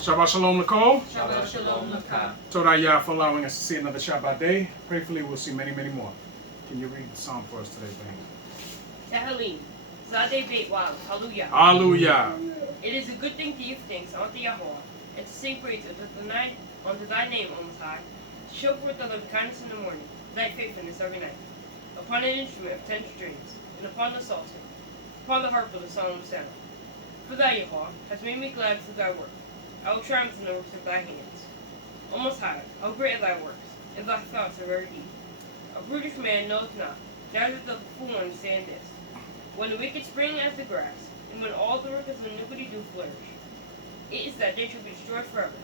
Shabbat Shalom, Nicole. Shabbat Shalom Laka. Todah Yah for allowing us to see another Shabbat day. Prayerfully, we'll see many, many more. Can you read the psalm for us today, Ben? Tehalim. Zadeh Beit Wow. Hallelujah. Hallelujah. It is a good thing to give thanks unto Yahweh, and to sing praise unto thy name, O Most High, to show forth thy loving kindness in the morning, thy faithfulness every night, upon an instrument of 10 strings, and upon the psalter, upon the harp of the song of Sarah. For thou, Yahweh, hast made me glad through thy work. I will triumph in the works of thy hands. O Most High, how great are thy works, and thy thoughts are very deep. A brutish man knoweth not, neither doth the fool understand this. When the wicked spring as the grass, and when all the workers of iniquity do flourish, it is that they shall be destroyed forever.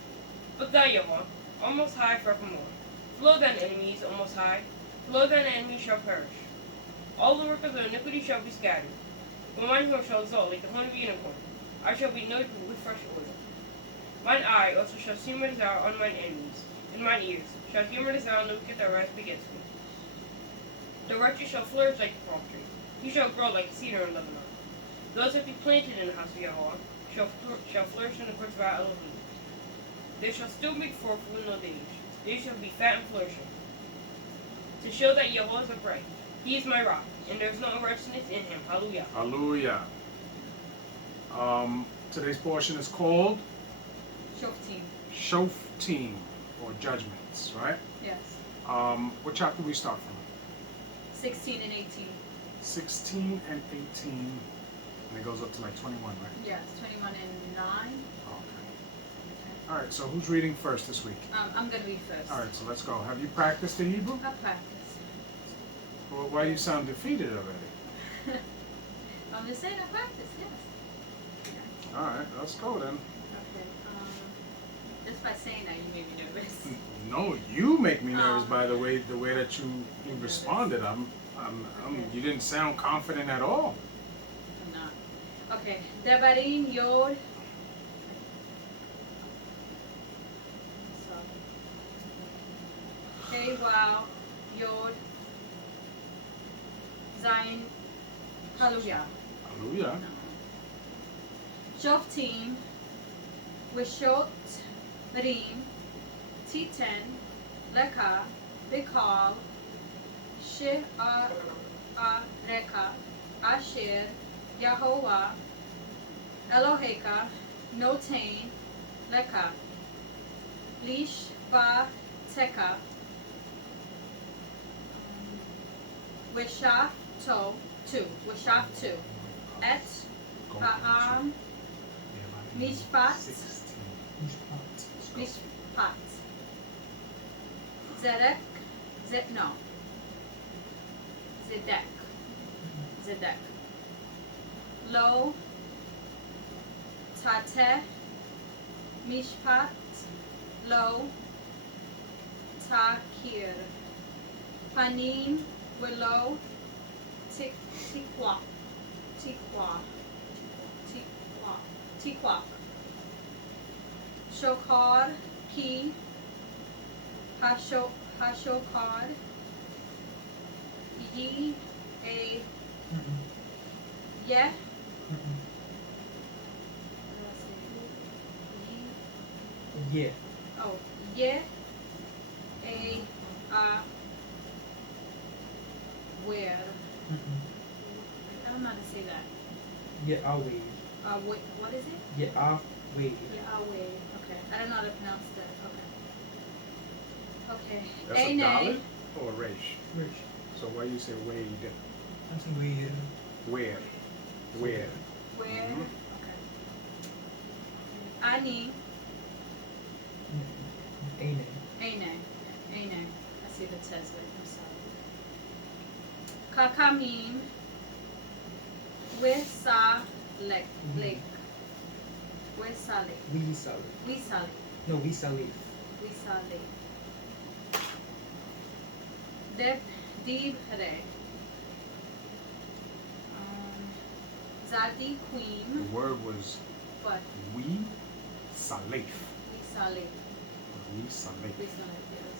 But thou, Yahweh, O Most High forevermore. Flow thine enemies, O Most High, flow thine enemies shall perish. All the workers of iniquity shall be scattered. But mine horse shall exalt like the horn of a unicorn. I shall be anointed with fresh oil. Mine eye also shall see my desire on mine enemies, and mine ears shall hear my desire on the wicked that rise against me. The righteous shall flourish like the palm tree. He shall grow like a cedar in Lebanon. Those that be planted in the house of Yahweh shall flourish in the courts of our Elohim. They shall still be fruitful in old age. They shall be fat and flourishing. To show that Yahweh is upright. He is my rock, and there is no unrighteousness in him. Hallelujah. Hallelujah. Today's portion is called Shoftim. Shoftim, or judgments, right? Yes. What chapter we start from? 16 and 18. 16 and 18, and it goes up to like 21, right? Yes, 21 and 9. Okay. All right, so who's reading first this week? I'm going to read first. All right, so let's go. Have you practiced the Hebrew? I practice. Well, why do you sound defeated already? I'm just saying I practice, yes. All right, let's go then. Okay. Just by saying that, you made me nervous. No, you make me nervous by the way that you responded. You didn't sound confident at all. I'm not. Okay. Devarim Yod. Hey, wow. Yod. Zayin. Hallelujah. Hallelujah. Shoftim. Wishot. Rim. Titan. Leka. Bikal. She'areka. Asher. Yahovah. Eloheka. Notain. Leka. Lish. Ba. Teka. Wishaf. To. 2. Wishaf 2. Et. Ha'am. Mishpat. Mishpat. Zedek. No. Zedek. Lo. Tate. Mishpat. Lo. Takir. Panim. Willow. Tikwa. Shokar. Ki. Hashokar. Ye. A. Yeah. Yeah. Oh, yeah. A. Where? I don't know how to say that. Yeah, I'll wait. Wait, what is it? Yeah, I'll wait. Yeah, I'll wait. Okay. I don't know how to pronounce that. Okay. Okay. That's a dalet or a resh? Rich. So why you say wade? I'm saying wait. Where? Where? Where? Mhm. Okay. Ani. Amen. Ane. I see the test like I'm sorry. Kakamim. Wesa lake. Wesa lake. We sell it. No, we sell it. Wesa lake. Dibre. Zadi queen. The word was What? we salif. Wesa lake. We salif. Wesa lake. Yes.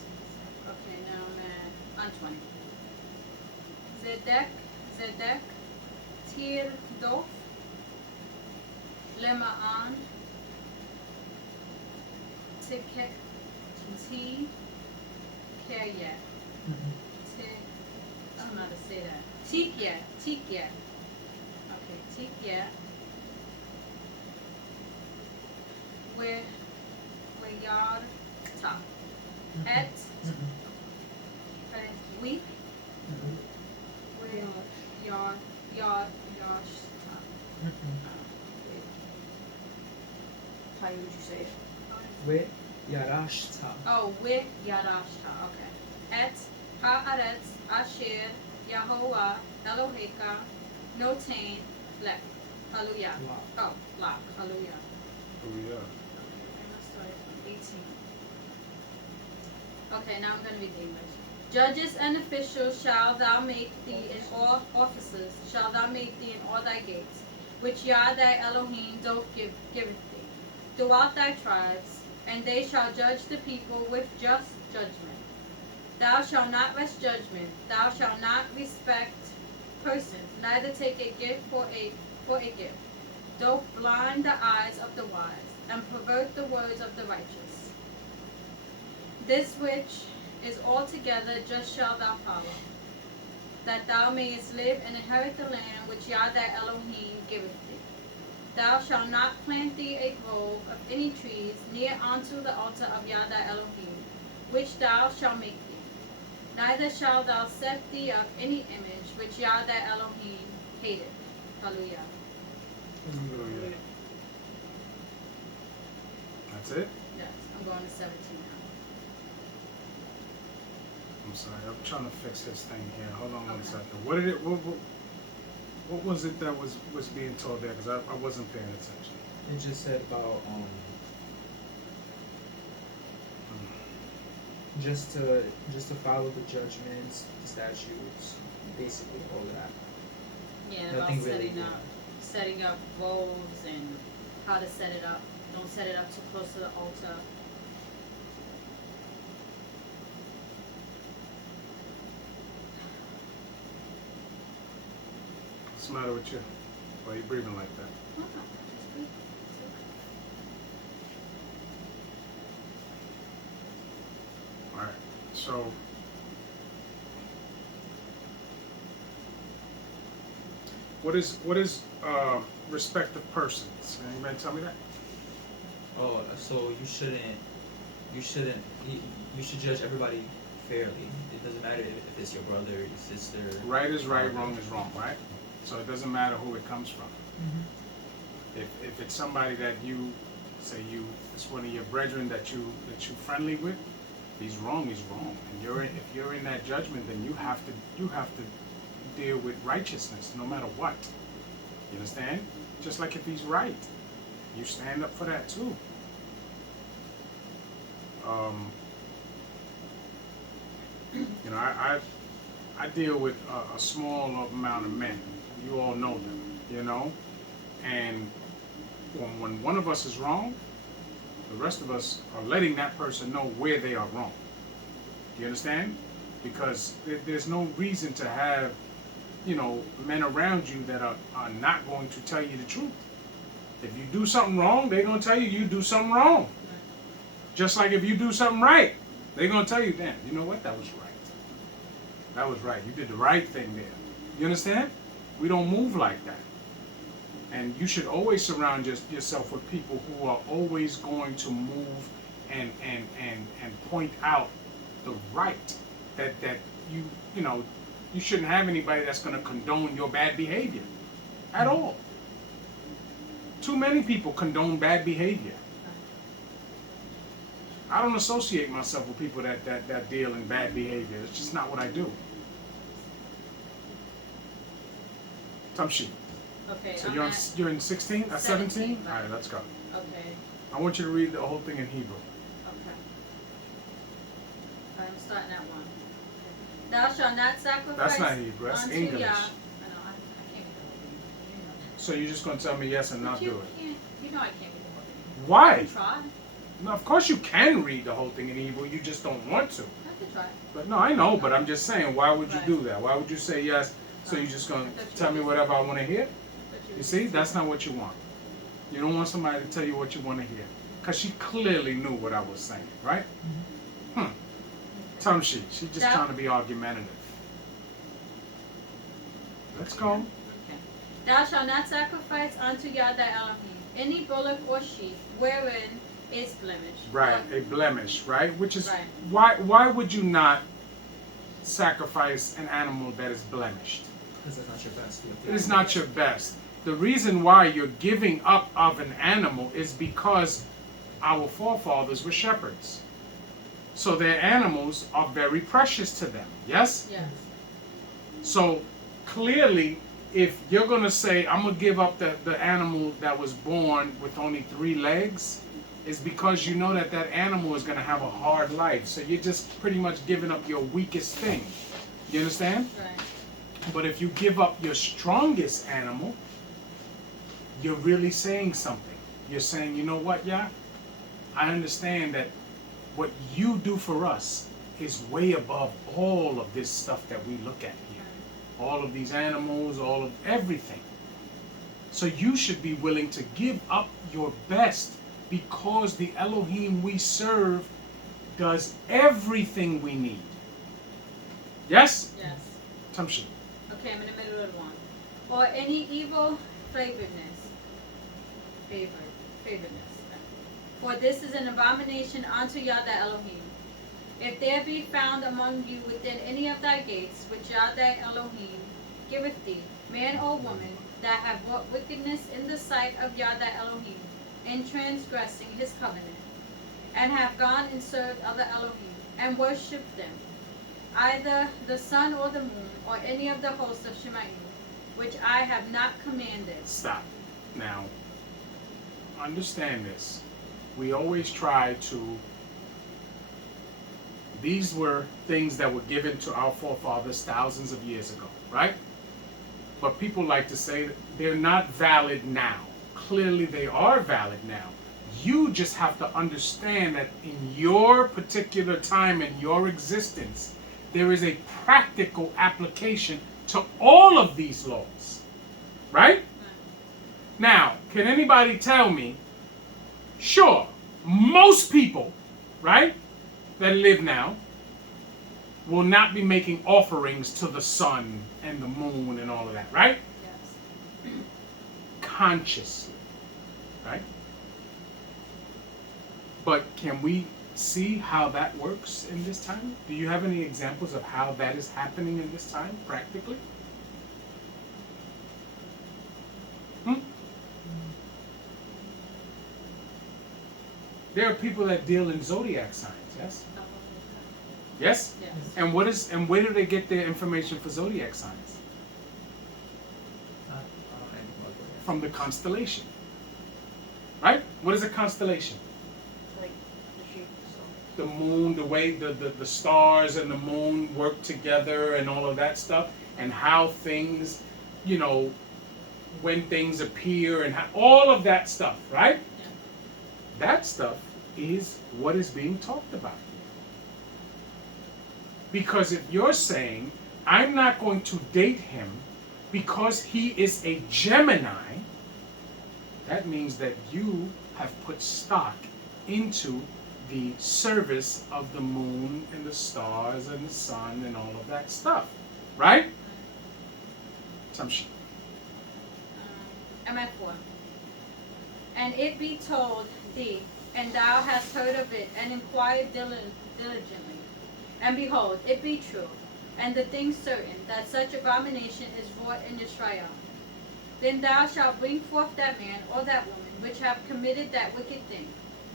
Okay, now I'm at Antoine. Zedek. Tirdof. Lema'an. T-K-Y-A. I don't know how to say that. Tikya. Okay, Tikya. Where yard top. At we where yard top. How would you say it? With Yarashta. Oh, with Yarashta. Okay. Et haaretz asher Yahovah Eloheka notain lek. Hallelujah. Oh, lak. Hallelujah. Oh yeah. Okay, let's start at 18. Okay, now I'm going to read the English. Judges and officials shall thou make thee in all offices, shall thou make thee in all thy gates, which Yah thy Elohim doth giveth thee, throughout thy tribes, and they shall judge the people with just judgment. Thou shalt not rest judgment, thou shalt not respect persons, neither take a gift for a gift, doth blind the eyes of the wise, and pervert the words of the righteous. This which is altogether just shalt thou follow, that thou mayest live and inherit the land which Yah thy Elohim giveth thee. Thou shalt not plant thee a grove of any trees near unto the altar of Yah thy Elohim, which thou shalt make thee. Neither shalt thou set thee up any image which Yah thy Elohim hateth. Hallelujah. Hallelujah. That's it? Yes, I'm going to 17 now. I'm sorry, I'm trying to fix this thing here. Hold on one Okay. second. What was it that was being told there? Because I wasn't paying attention. It just said about just to follow the judgments, the statutes, basically all of that. Yeah, about Nothing really. setting up roles and how to set it up. Don't set it up too close to the altar. What's the matter with you? Why are you breathing like that? Oh, just breathe. It's okay. Alright, so what is respect of persons? Anybody tell me that? Oh, so you should judge everybody fairly. It doesn't matter if it's your brother, your sister. Right is right, wrong is wrong, right? So it doesn't matter who it comes from. Mm-hmm. If it's somebody that you say it's one of your brethren that you friendly with, he's wrong, he's wrong. And if you're in that judgment, then you have to deal with righteousness no matter what. You understand? Just like if he's right, you stand up for that too. You know, I deal with a small amount of men. You all know them, you know? And when one of us is wrong, the rest of us are letting that person know where they are wrong. You understand? Because there's no reason to have, men around you that are not going to tell you the truth. If you do something wrong, they're going to tell you do something wrong. Just like if you do something right, they're going to tell you, damn, you know what? That was right. That was right. You did the right thing there. You understand? We don't move like that. And you should always surround yourself with people who are always going to move and point out the right. That you shouldn't have anybody that's going to condone your bad behavior at all. Too many people condone bad behavior. I don't associate myself with people that deal in bad behavior. It's just not what I do. Tamshi. Okay. So you're in 16? 17? 17, right. All right, let's go. Okay. I want you to read the whole thing in Hebrew. Okay. I'm starting at 1. Thou shalt not sacrifice. That's not Hebrew. That's unto English. Yah. I know. I can't read the whole thing. You know that. So you're just going to tell me yes and not But do you it? can't. You know I can't read the whole thing. Why? I can try. No, of course you can read the whole thing in Hebrew. You just don't want to. I can try. But no, I know. But I'm just saying, why would you Right. do that? Why would you say yes? So you're just going I thought to you tell were me just- whatever I want to hear? But You see, that's not what you want. You don't want somebody to tell you what you want to hear. Because she clearly knew what I was saying, right? She's just trying to be argumentative. Let's go. Okay. Thou shalt not sacrifice unto Yah thy Elohim any bullock or sheep wherein is blemish. Right, a blemish, right? Which is Right. why would you not sacrifice an animal that is blemished? Because that's not your best. It is not your best. The reason why you're giving up of an animal is because our forefathers were shepherds. So their animals are very precious to them. Yes? Yes. So clearly, if you're going to say, I'm going to give up the animal that was born with only 3 legs, is because you know that that animal is going to have a hard life. So you're just pretty much giving up your weakest thing. You understand? Right. But if you give up your strongest animal, you're really saying something. You're saying, you know what, yeah? I understand that what you do for us is way above all of this stuff that we look at here. All of these animals, all of everything. So you should be willing to give up your best because the Elohim we serve does everything we need. Yes? Yes. Tamshi. Okay, I'm in the middle of one. Or any evil favoredness. Favoredness. For this is an abomination unto Yah thy Elohim. If there be found among you within any of thy gates, which Yah thy Elohim giveth thee, man or woman, that have wrought wickedness in the sight of Yah thy Elohim, in transgressing his covenant, and have gone and served other Elohim, and worshipped them, either the sun or the moon, or any of the hosts of Shemayim, which I have not commanded. Stop. Now, understand this. We always try to... These were things that were given to our forefathers thousands of years ago, right? But people like to say that they're not valid now. Clearly they are valid now. You just have to understand that in your particular time in your existence, there is a practical application to all of these laws, right? Now, can anybody tell me, sure, most people, right, that live now will not be making offerings to the sun and the moon and all of that, right? Yes. Consciously, right? But can we see how that works in this time? Do you have any examples of how that is happening in this time, practically? There are people that deal in zodiac signs, yes? Yes? Yes. And where do they get their information for zodiac signs? From the constellation. Right? What is a constellation? Like the shape of the sun. The moon, the way the stars and the moon work together and all of that stuff, and how things, you know, when things appear and how, all of that stuff, right? Yeah. That stuff is what is being talked about. Because if you're saying, I'm not going to date him because he is a Gemini, that means that you have put stock into the service of the moon and the stars and the sun and all of that stuff. Right? Tamshi. MF4. And it be told thee, and thou hast heard of it, and inquired diligently. And behold, it be true, and the thing certain, that such abomination is wrought in Israel. Then thou shalt bring forth that man or that woman, which have committed that wicked thing,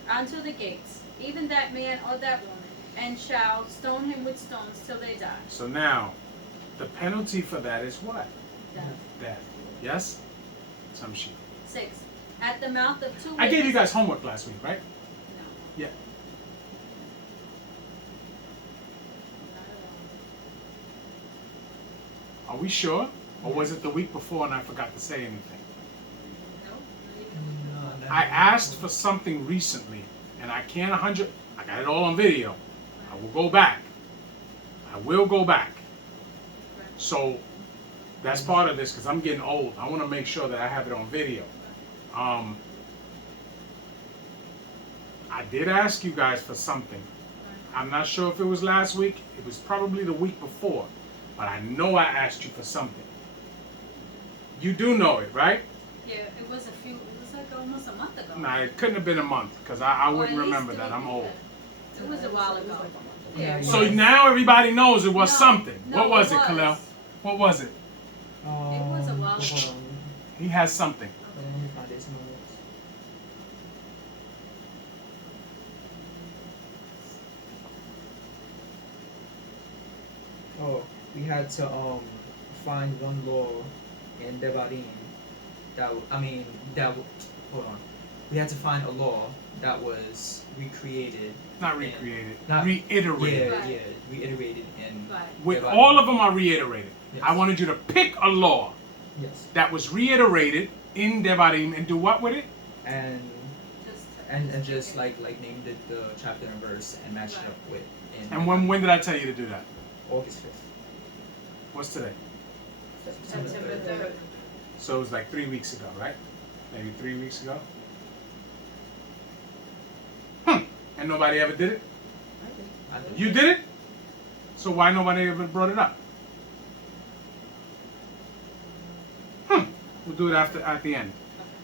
unto the gates, even that man or that woman, and shall stone him with stones till they die. So now, the penalty for that is what? Death. Death. Yes? Tamshi. 6. At the mouth of 2 I gave you witnesses- guys homework last week, right? No. Yeah. Not at Are we sure? Or was it the week before and I forgot to say anything? all. No. I asked for something recently, and I can't 100. I got it all on video. I will go back. I will go back. So that's part of this because I'm getting old. I want to make sure that I have it on video. I did ask you guys for something. I'm not sure if it was last week. It was probably the week before. But I know I asked you for something. You do know it, right? Yeah, it was like almost a month ago. Nah, it couldn't have been a month because I Or wouldn't at least remember that. I'm old. It was a while ago. Yeah, it So was. now everybody knows it was No, something. no, What was it it, was. Kalel? What was it? was a while Hold ago. on. He has something. Hold on, let me find it. It's in my notes. Oh, we had to find one law in Devarim hold on. We had to find a law that was recreated. Not recreated. Not- reiterated. Right. Reiterated in Right. With Devarim. all of them are reiterated. Yes. I wanted you to pick a law Yes. that was reiterated in Devarim and do what with it? And just like name the chapter and verse and match it Right. up with in And when did I tell you to do that? August 5th. What's today? September 3rd. So it was like 3 weeks ago, right? Maybe 3 weeks ago. And nobody ever did it? I did. You did it? So why nobody ever brought it up? We'll do it at the end.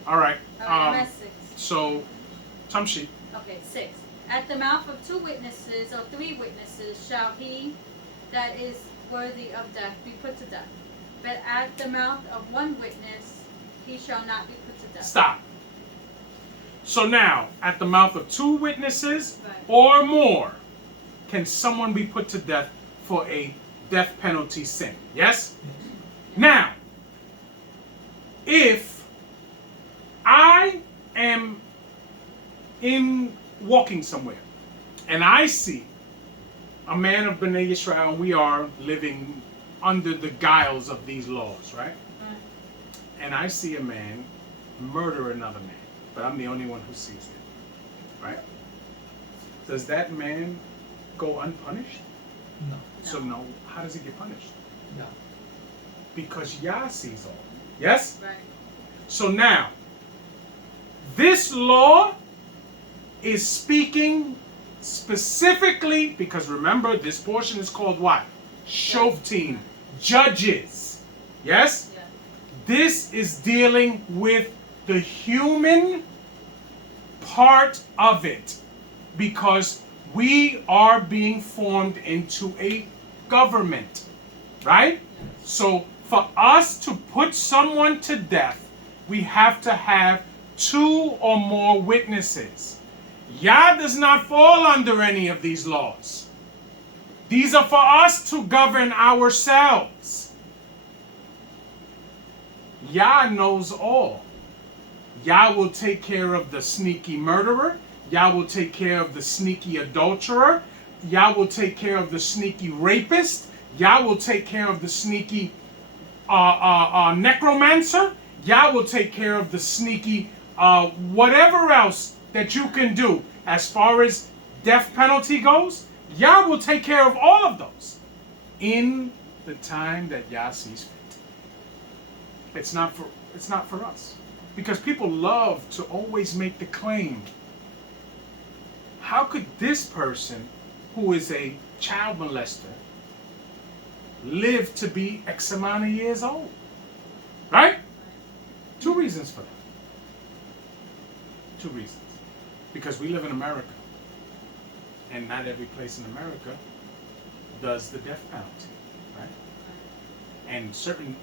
All right. Alright, I'm at 6. So, Tamshi. Okay, 6. At the mouth of 2 witnesses or 3 witnesses shall he that is worthy of death be put to death. But at the mouth of 1 witness he shall not be put to death. Stop. So now, at the mouth of 2 witnesses Right. or more, can someone be put to death for a death penalty sin? Yes? Now, if I am walking somewhere and I see a man of B'nai Yisrael and we are living under the guiles of these laws, right? And I see a man murder another man, but I'm the only one who sees it, right? Does that man go unpunished? No. So no, how does he get punished? No. Because Yah sees all. Yes? Right. So now, this law is speaking specifically, because remember, this portion is called what? Shoftim, judges. Yes? Yeah. This is dealing with the human part of it, because we are being formed into a government, right? So for us to put someone to death, we have to have 2 or more witnesses. Yah does not fall under any of these laws. These are for us to govern ourselves. Yah knows all. Yah will take care of the sneaky murderer. Yah will take care of the sneaky adulterer. Yah will take care of the sneaky rapist. Yah will take care of the sneaky necromancer. Yah will take care of the sneaky whatever else that you can do. As far as death penalty goes, Yah will take care of all of those in the time that Yah sees fit. It's not for us. Because people love to always make the claim, how could this person who is a child molester live to be X amount of years old? Right? 2 reasons for that. 2 reasons. Because we live in America. And not every place in America does the death penalty. Right? And certain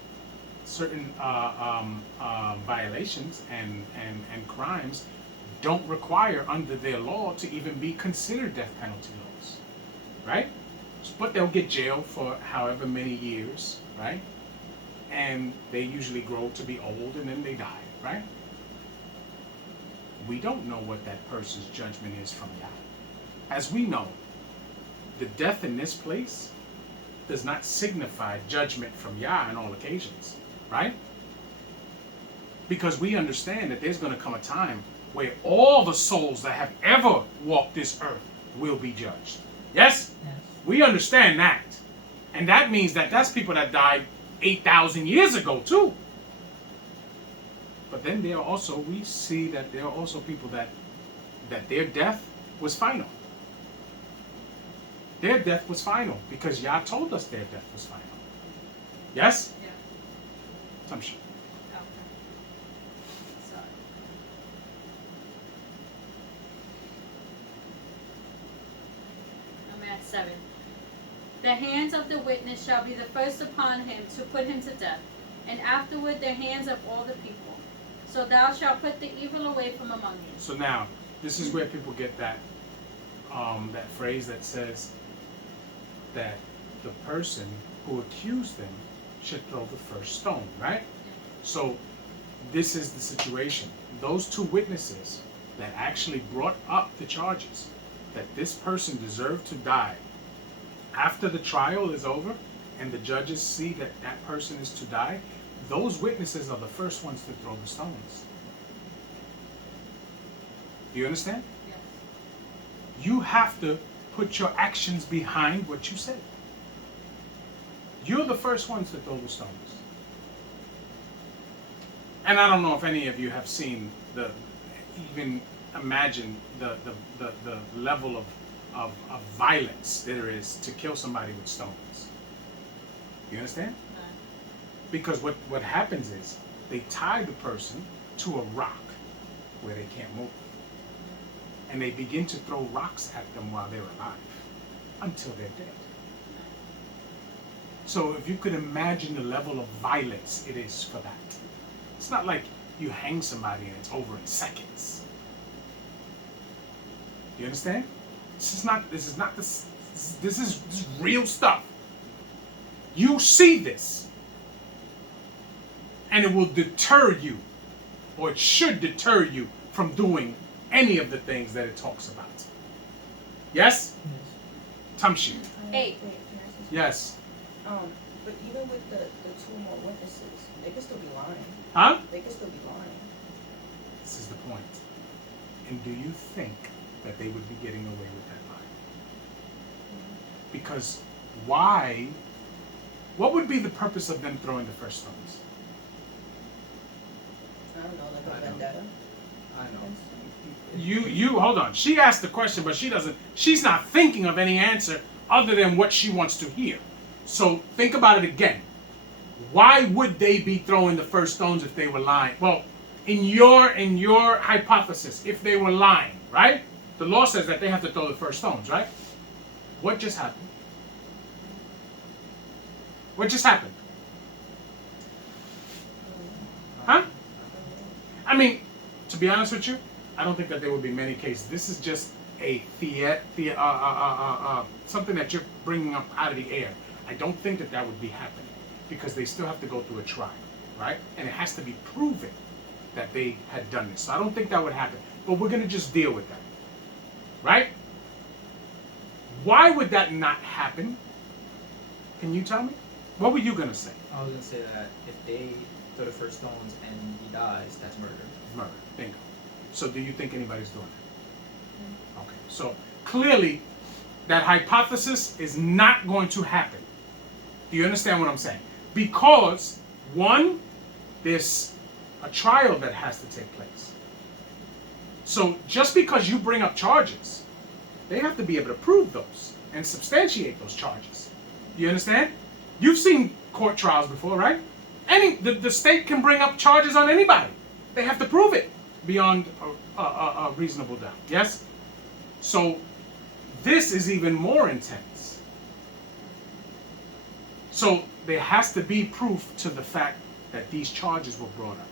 violations and crimes don't require under their law to even be considered death penalty laws, right? But they'll get jailed for however many years, right? And they usually grow to be old and then they die, right? We don't know what that person's judgment is from Yah. As we know, the death in this place does not signify judgment from Yah on all occasions, right? Because we understand that there's going to come a time where all the souls that have ever walked this earth will be judged. Yes? Yes. We understand that. And that means that that's people that died 8,000 years ago too. But then we see that there are also people that their death was final. Their death was final because Yah told us their death was final. Yes? Yeah. Tamshi. Okay. Sorry. I'm at 7. The hands of the witness shall be the first upon him to put him to death, and afterward the hands of all the people. So thou shalt put the evil away from among you. So now, this is where people get that that phrase that says that the person who accused them should throw the first stone, right? So this is the situation. Those two witnesses that actually brought up the charges that this person deserved to die, after the trial is over and the judges see that that person is to die, those witnesses are the first ones to throw the stones. Do you understand? Yes. You have to put your actions behind what you said. You're the first ones to throw the stones. And I don't know if any of you have seen even imagine the level of violence there is to kill somebody with stones. You understand? Because what happens is they tie the person to a rock where they can't move. And they begin to throw rocks at them while they're alive until they're dead. So if you could imagine the level of violence it is for that. It's not like you hang somebody and it's over in seconds. You understand? This is real stuff. You see this. And it will deter you, or it should deter you from doing any of the things that it talks about. Yes? Tamshi. 8. Wait, can I say something? Yes. But even with the two more witnesses, they could still be lying. Huh? They could still be lying. This is the point. And do you think that they would be getting away with that lie? Because why? What would be the purpose of them throwing the first stones? I don't know, like I a know. vendetta. I know. You hold on. She asked the question, but she's not thinking of any answer other than what she wants to hear. So think about it again. Why would they be throwing the first stones if they were lying? Well, in your hypothesis, if they were lying, right? The law says that they have to throw the first stones, right? What just happened? What just happened? Huh? I mean, to be honest with you, I don't think that there would be many cases. This is just a something that you're bringing up out of the air. I don't think that would be happening because they still have to go through a trial, right? And it has to be proven that they had done this. So I don't think that would happen. But we're going to just deal with that, right? Why would that not happen? Can you tell me? What were you going to say? I was gonna say that if they throw the first stones and he dies, that's murder. Murder. Bingo. So do you think anybody's doing that? Okay. So clearly, that hypothesis is not going to happen. Do you understand what I'm saying? Because, one, there's a trial that has to take place. So just because you bring up charges, they have to be able to prove those and substantiate those charges. Do you understand? You've seen court trials before, right? The state can bring up charges on anybody. They have to prove it beyond a reasonable doubt. Yes? So this is even more intense. So there has to be proof to the fact that these charges were brought up.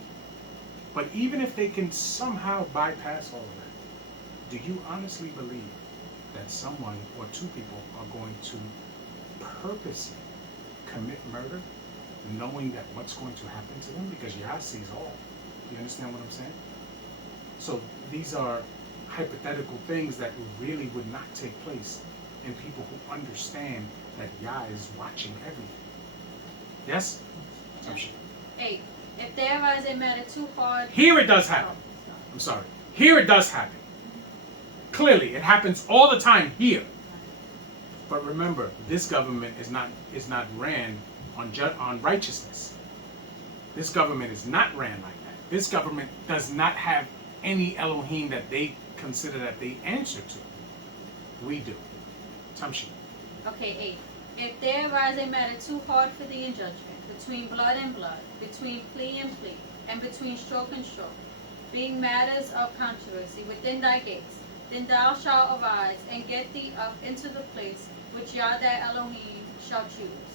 But even if they can somehow bypass all of that, do you honestly believe that someone or two people are going to purposely commit murder knowing that what's going to happen to them? Because Yah sees all. You understand what I'm saying? So these are hypothetical things that really would not take place in people who understand that Yah is watching everything. Yes? Yes. 8. If there arise a matter too hard... Here it does happen. I'm sorry. Here it does happen. Clearly, it happens all the time here. But remember, this government is not ran on righteousness. This government is not ran like that. This government does not have any Elohim that they consider that they answer to. we do. Tamshi. Okay, 8. If there arise a matter too hard for thee in judgment, between blood and blood, between plea and plea, and between stroke and stroke, being matters of controversy within thy gates, then thou shalt arise and get thee up into the place which Yah thy Elohim shall choose.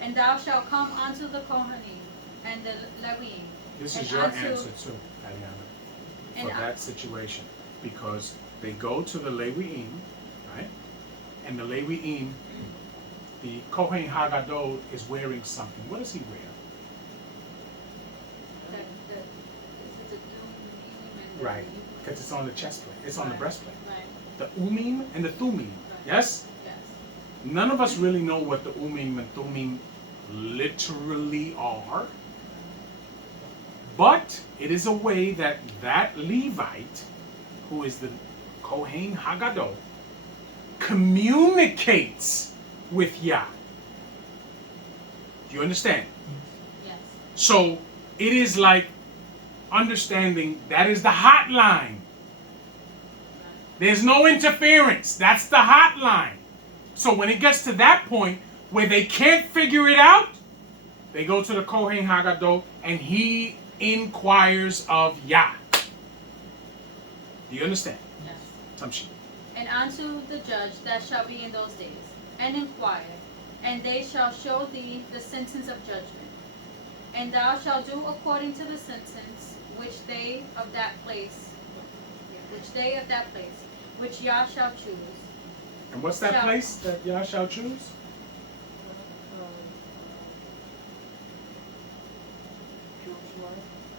And thou shalt come unto the Kohanim and the Levim. This And is your unto- answer too, Ariana, And for that situation. Because they go to the Levi'im, right? And the Levi'im, the Kohen Hagadol is wearing something. What does he wear? Is it the Doom and the Right. Because it's on the chest plate. It's on the Right. breastplate. Right. The Umim and the Thumim. Yes? Yes. None of us really know what the Umim and Thumim literally are. But it is a way that Levite, who is the Kohen Hagadol, communicates with Yah. Do you understand? Yes. So it is like understanding that is the hotline. There's no interference. That's the hotline. So when it gets to that point where they can't figure it out, they go to the Kohen Hagadol and he inquires of Yah. Do you understand? Yes. Tamshi. And unto the judge that shall be in those days, and inquire, and they shall show thee the sentence of judgment. And thou shalt do according to the sentence which they of that place, which Yah shall choose. And what's that Shall- place that Yah shall choose?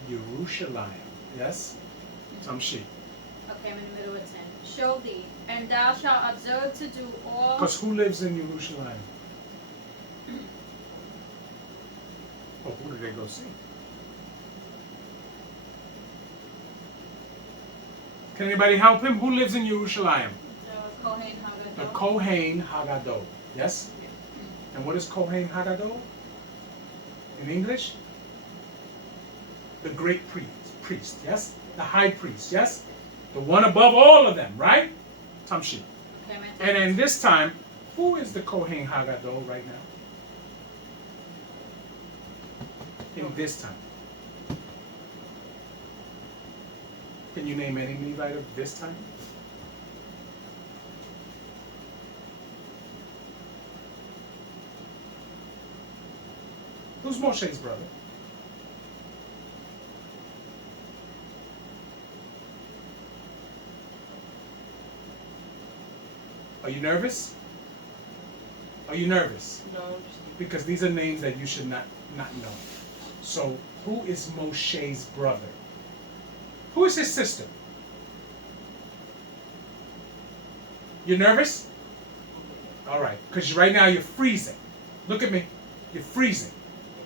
Yerushalayim. Yes? Tamshi. Okay, I'm in the middle of 10. Show thee, and thou shalt observe to do all. Because who lives in Yerushalayim? Oh, who did they go see? Can anybody help him? Who lives in Yerushalayim? Kohen The Hagadol. Kohen Hagadol. Yes? And what is Kohen Hagadol? In English? The great priest, yes? The high priest, yes? The one above all of them, right? Tamshi. Okay, I'm at And in this time, who is the Kohen Hagadol right now? In this time. Can you name any Levite of this time? Who's Moshe's brother? Are you nervous? Are you nervous? No, just Because these are names that you should not know. So, who is Moshe's brother? Who is his sister? You nervous? All right, because right now you're freezing. Look at me. You're freezing.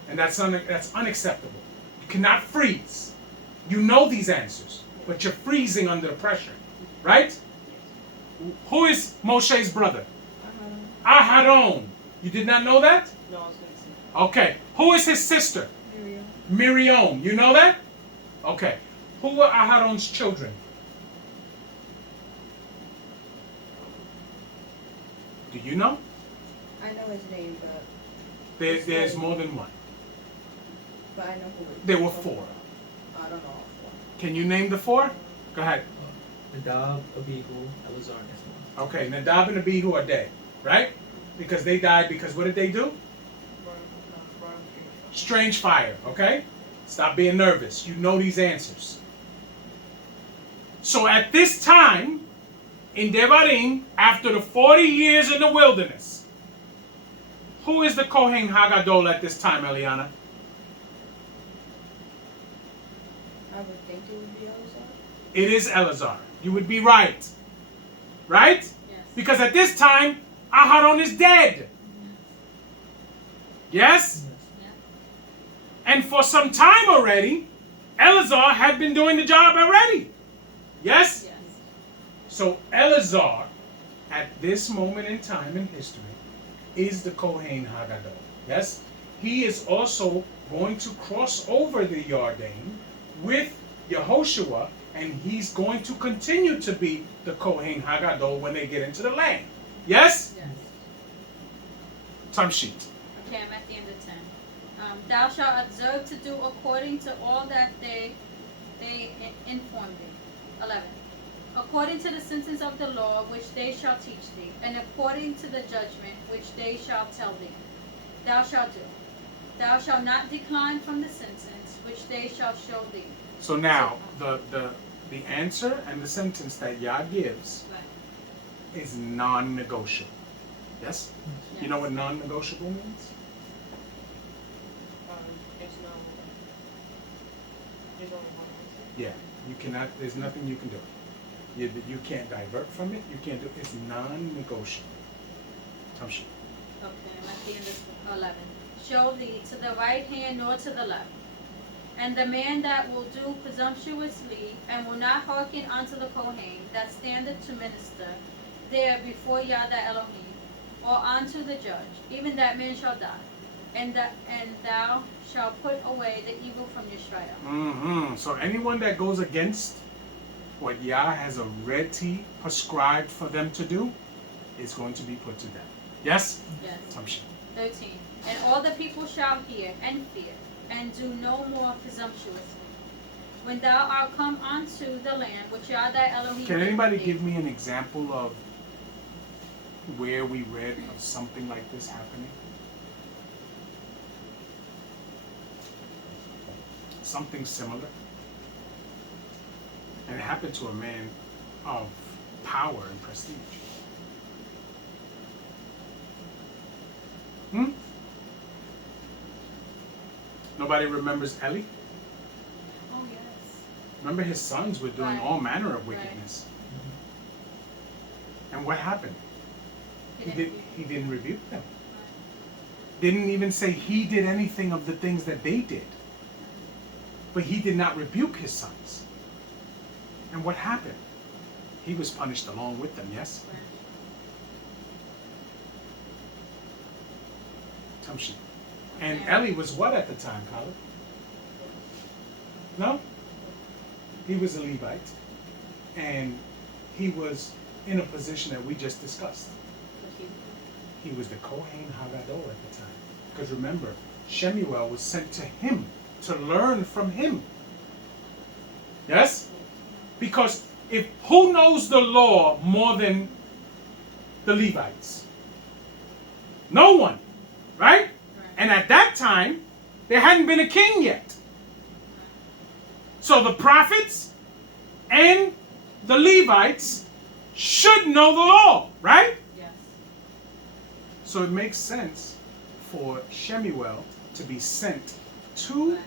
And that's unacceptable. You cannot freeze. You know these answers, but you're freezing under the pressure. Right? Who is Moshe's brother? Aharon. You did not know that? no, I was gonna say. Okay. Who is his sister? Miriam. Miriam. You know that? Okay. Who were Aharon's children? Do you know? I know his name, but There's more than one. I know who it is. There were 4. I don't know. Can you name the 4? Go ahead. Nadab, Abihu, Elazar, and Ithamar. Okay, Nadab and Abihu are dead, right? Because they died because what did they do? Strange fire, okay? Stop being nervous. You know these answers. So at this time, in Devarim, after the 40 years in the wilderness, who is the Kohen Hagadol at this time, Eliana? I would think it would be Elazar. It is Elazar. You would be right. Right? Yes. Because at this time, Aharon is dead. Yes? And for some time already, Elazar had been doing the job already. Yes? Yes. So Elazar, at this moment in time in history, is the Kohen Hagadol. Yes? He is also going to cross over the Yarden with Yehoshua And he's going to continue to be the Kohen Hagadol when they get into the land. Yes? Yes. Time sheet. Okay, I'm at the end of 10. Thou shalt observe to do according to all that they inform thee. 11. According to the sentence of the law which they shall teach thee, and according to the judgment which they shall tell thee, thou shalt do. Thou shalt not decline from the sentence which they shall show thee. So now, the answer and the sentence that Yah gives Right. is non-negotiable. Yes? Yes. You know what non-negotiable means? There's only one answer. Yeah. You cannot, there's nothing you can do. You can't divert from it. You can't do it's non-negotiable. Tamshi. Okay, I'm at the end of 11. Show thee to the right hand nor to the left. And the man that will do presumptuously and will not hearken unto the Kohen that standeth to minister there before Yahweh Elohim, or unto the judge, even that man shall die. And thou shalt put away the evil from Yisrael. Mm-hmm. So anyone that goes against what Yah has already prescribed for them to do is going to be put to death. Yes? Yes. Tamshi. 13. And all the people shall hear and fear, and do no more presumptuously. When thou art come unto the land which Yahweh Elohim Can anybody giveth thee. give me an example of where we read of something like this happening? Something similar. And it happened to a man of power and prestige. Nobody remembers Eli? Oh, yes. Remember his sons were doing Right. all manner of Right. wickedness. And what happened? He didn't rebuke them. Didn't even say he did anything of the things that they did. But he did not rebuke his sons. And what happened? He was punished along with them, yes? Tamshi. And Eli was what at the time, Khaled? No? He was a Levite. And he was in a position that we just discussed. He was the Kohen Hagadol at the time. Because remember, Shemuel was sent to him to learn from him. Yes? Because who knows the law more than the Levites? No one. Right? And at that time, there hadn't been a king yet. So the prophets and the Levites should know the law, right? Yes. So it makes sense for Shemuel to be sent to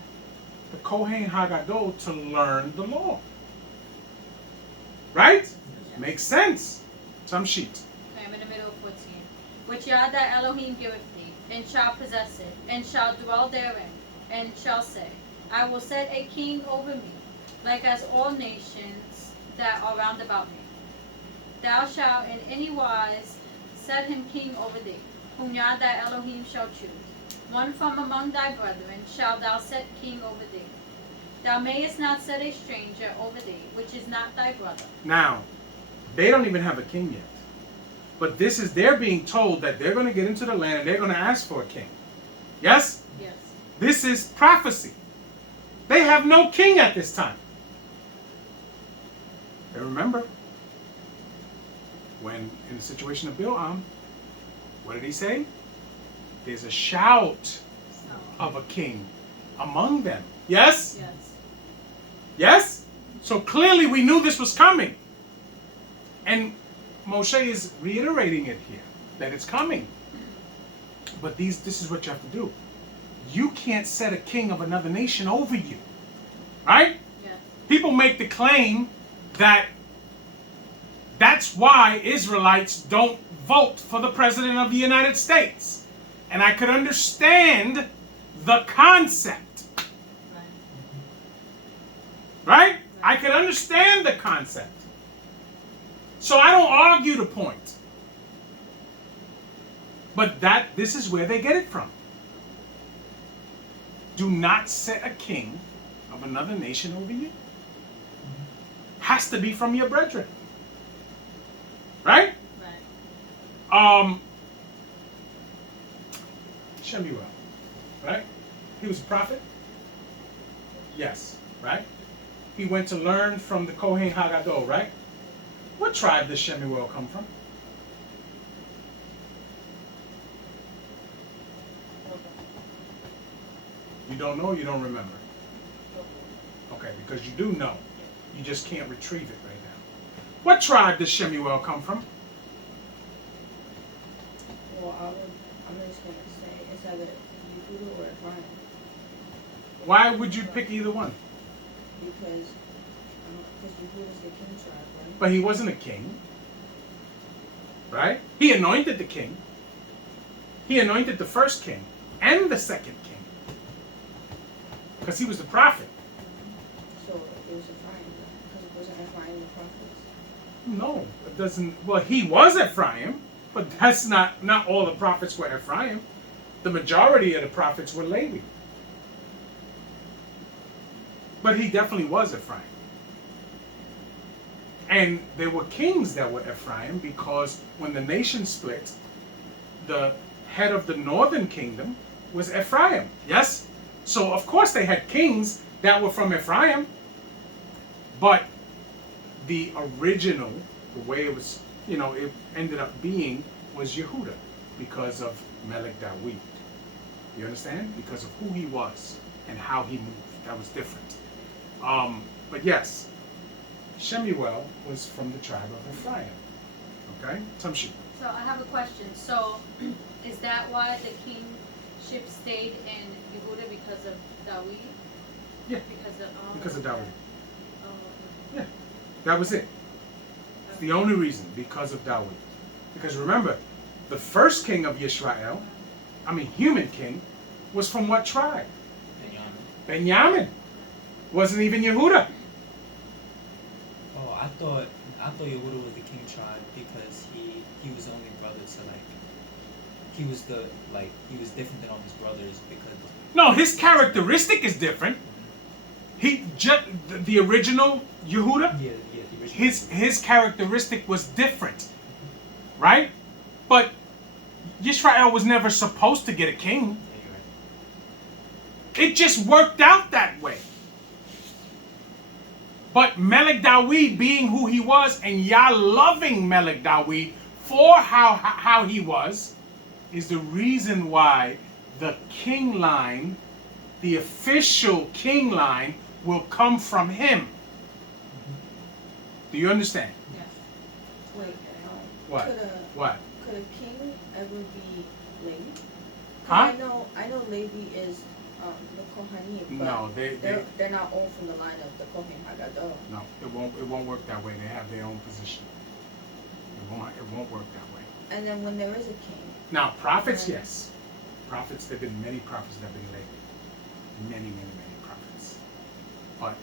the Kohen Hagadol to learn the law. Right? Yes. Makes sense. Tamshit. Okay, I'm in the middle of 14. Which Yahweh Elohim giveth thee, and shall possess it, and shall dwell therein, and shall say, I will set a king over me, like as all nations that are round about me. Thou shalt in any wise set him king over thee, whom Yahweh Elohim shall choose. One from among thy brethren shalt thou set king over thee. Thou mayest not set a stranger over thee, which is not thy brother. Now, they don't even have a king yet. But they're being told that they're going to get into the land and they're going to ask for a king. Yes? Yes. This is prophecy. They have no king at this time. And remember, when in the situation of Bil'am, what did he say? There's a shout of a king among them. Yes? Yes. Yes? So clearly we knew this was coming. And Moshe is reiterating it here, that it's coming. But this is what you have to do. You can't set a king of another nation over you. Right? Yes. People make the claim that that's why Israelites don't vote for the President of the United States. And I could understand the concept. Right? I could understand the concept. So I don't argue the point. But this is where they get it from. Do not set a king of another nation over you. has to be from your brethren. Right? Right. Shemuel, right? He was a prophet? Yes, right? He went to learn from the Kohen Hagadol, right? What tribe does Shemuel come from? You don't know, you don't remember. Okay, because you do know. You just can't retrieve it right now. What tribe does Shemuel come from? Well, I'm just gonna say it's either Yehuda or Ephraim Why would you pick either one? because Yehuda is the king tribe, right? But he wasn't a king. Right? He anointed the king. He anointed the first king and the second king. Because he was the prophet. So it was Ephraim, because it wasn't Ephraim the prophets. No, it doesn't. Well, he was Ephraim, but that's not all the prophets were Ephraim. The majority of the prophets were Levi. But he definitely was Ephraim. And there were kings that were Ephraim because when the nation split, the head of the northern kingdom was Ephraim. Yes? So of course they had kings that were from Ephraim. But the original, the way it was, it ended up being was Yehuda because of Melech Dawid. You understand? Because of who he was and how he moved. That was different. But yes, Shemuel was from the tribe of Ephraim. Okay? Tamshi. So I have a question. So is that why the kingship stayed in Yehuda because of Dawid? Yeah. Because of Dawid. Oh, Yeah. That was it. It's the only reason, because of Dawid. Because remember, the first king of Yisrael, human king, was from what tribe? Benjamin. Wasn't even Yehuda. Oh, I thought Yehuda was the king tribe because he was the only brother to he was different than all his brothers because No, his characteristic is different. The original Yehuda, the original his characteristic was different. Right? But Yisrael was never supposed to get a king. Yeah, you're right. It just worked out that way. But Melech Dawid being who he was, and Yah loving Melech Dawid for how he was, is the reason why the king line, the official king line, will come from him. Do you understand? yes. Wait, What? What? Could a king ever be Levi? 'Cause Huh? I know Levi is the Kohanim, but No, they're not all from the line of the Kohen Hagadol. no, it won't work that way. They have their own position. It won't work that way. And then when there is a king, Now, prophets, Right. yes. Prophets, there have been many prophets that have been late. Many prophets. But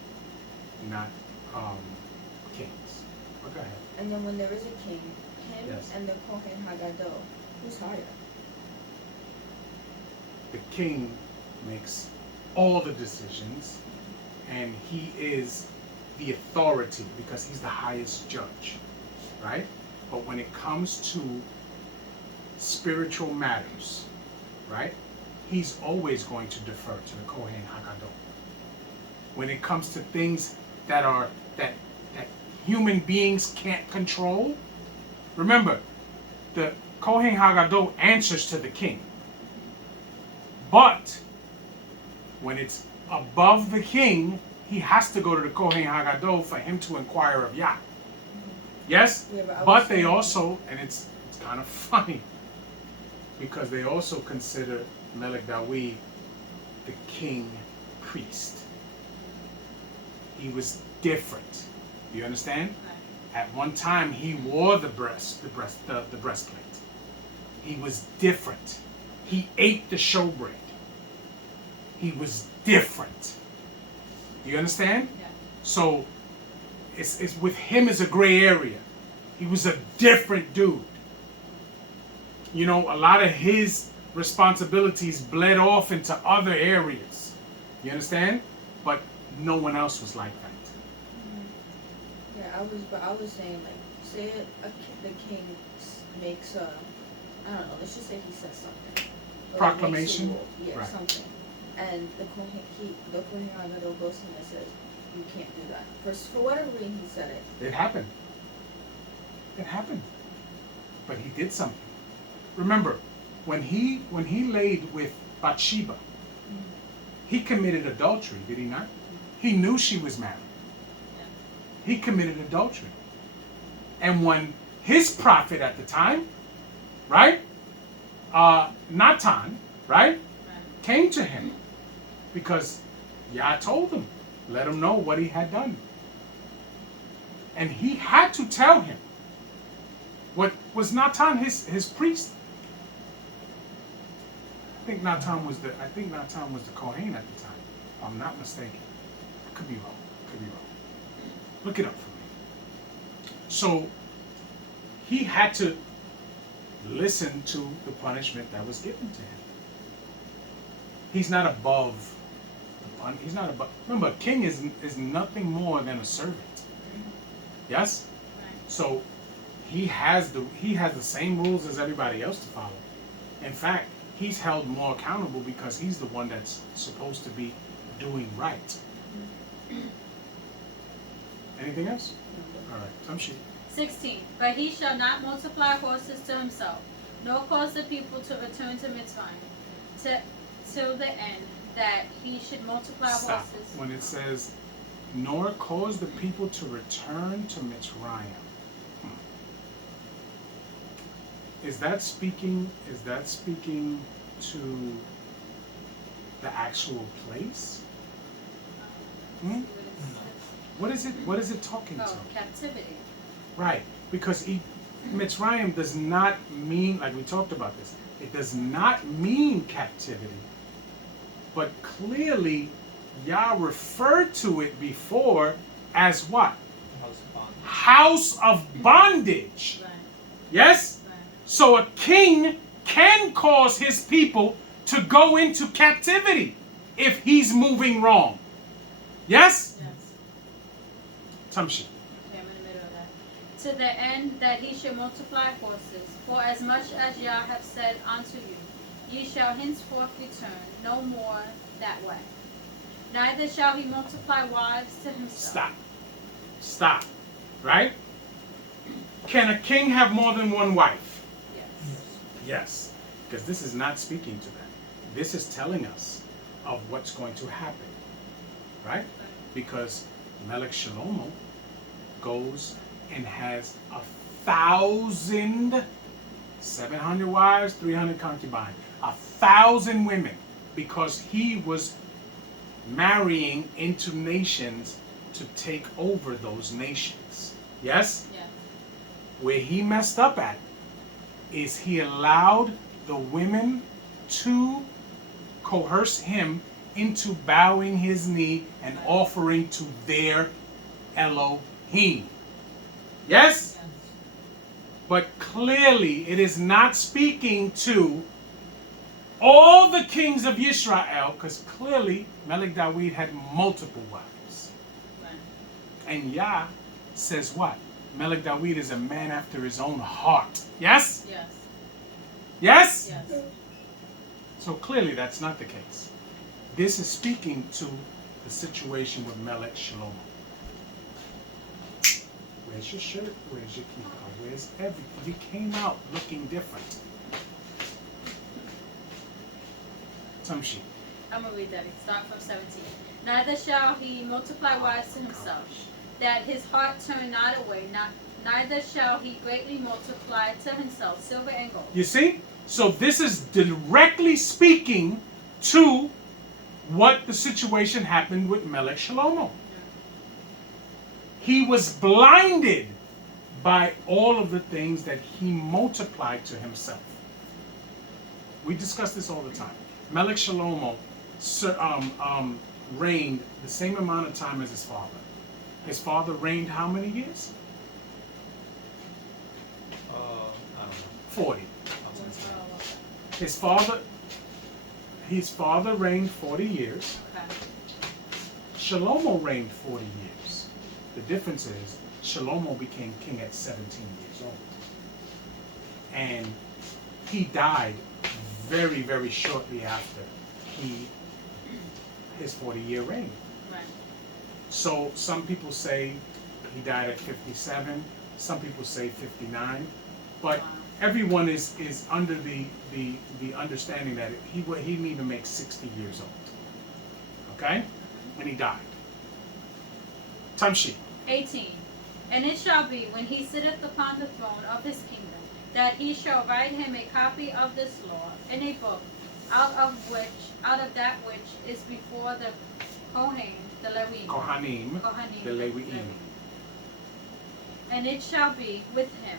not kings. But go ahead. and then when there is a king, him Yes. and the Kohen Hagadol, who's higher? The king makes all the decisions, and he is the authority because he's the highest judge, right? But when it comes to spiritual matters, right, he's always going to defer to the Kohen Hagadol. When it comes to things that human beings can't control, remember, the Kohen Hagadol answers to the king. But when it's above the king, he has to go to the Kohen Hagadol for him to inquire of Yah. Yes? Yeah, I But was they saying- also, and it's kind of funny, because they also consider Melech Dawid the king priest. He was different. Do you understand? At one time, he wore the breastplate. He was different. He ate the showbread. He was different. Do you understand? Yeah. So, it's with him is a gray area. He was a different dude. A lot of his responsibilities bled off into other areas. You understand? But no one else was like that. Yeah, I was saying, like, say the king makes a, I don't know, let's just say he says something. Or Proclamation? Makes a rule, yeah, Right. something. And the Kohen Gadol goes to him and says, you can't do that. For whatever reason he said it. It happened. It happened. But he did something. Remember, when he laid with Bathsheba, he committed adultery, did he not? He knew she was married. Yeah. He committed adultery. And when his prophet at the time, right, Natan, right, came to him, because Yah told him, let him know what he had done. And he had to tell him. What was Natan his priest? I think Natan was the Kohen at the time, if I'm not mistaken. I could be wrong. Look it up for me. So he had to listen to the punishment that was given to him. He's not above the pun. He's not above. Remember, a king is nothing more than a servant. Yes. So he has the same rules as everybody else to follow. In fact, he's held more accountable because he's the one that's supposed to be doing right. Anything else? All right, some sheep. 16. But he shall not multiply horses to himself, nor cause the people to return to Mitzrayim, till the end that he should multiply Stop. horses. When it says, nor cause the people to return to Mitzrayim. Is that speaking to the actual place? What is it talking to? Captivity. Right, because Mitzrayim does not mean, like we talked about this, it does not mean captivity. But clearly, Yah referred to it before as what? House of bondage. Right. Yes? Right. So a king can cause his people to go into captivity if he's moving wrong. Yes? Yes. Tamshi. Okay, I'm in the middle of that. To the end that he should multiply horses, for as much as Yah hath said unto you, ye shall henceforth return no more that way. Neither shall he multiply wives to himself. Stop. Right? Can a king have more than one wife? Yes. Yes. Because this is not speaking to that. This is telling us of what's going to happen. Right? Because Melech Shlomo goes and has 1,700 wives, 300 concubines, 1,000 women, because he was marrying into nations to take over those nations. Yes? Yes. Where he messed up at is he allowed the women to coerce him into bowing his knee and offering to their Elohim. Yes? But clearly it is not speaking to all the kings of Israel, because clearly Melech David had multiple wives. Right. And Yah says what? Melech David is a man after his own heart. Yes? Yes. Yes? Yes. So clearly that's not the case. This is speaking to the situation with Melech Shlomo. Where's your shirt? Where's your kippah? Where's everything? You came out looking different. Tamshi. I'm going to read that. Start from 17. Neither shall he multiply wives to himself, that his heart turn not away, neither shall he greatly multiply to himself silver and gold. You see? So this is directly speaking to what the situation happened with Melech Shlomo. He was blinded by all of the things that he multiplied to himself. We discuss this all the time. Melech Shlomo reigned the same amount of time as his father. His father reigned how many years? I don't know. 40. His father reigned 40 years. Okay. Shlomo reigned 40 years. The difference is Shlomo became king at 17 years old. And he died very, very shortly after his 40-year reign. Right. So some people say he died at 57, some people say 59, but Wow. everyone is under the understanding that he didn't even make 60 years old. Okay? And he died. Time sheet. 18. And it shall be, when he sitteth upon the throne of his kingdom, that he shall write him a copy of this law in a book, out of that which is before the Kohen, the Levim. Kohanim, Kohanim, the Leviim. And it shall be with him,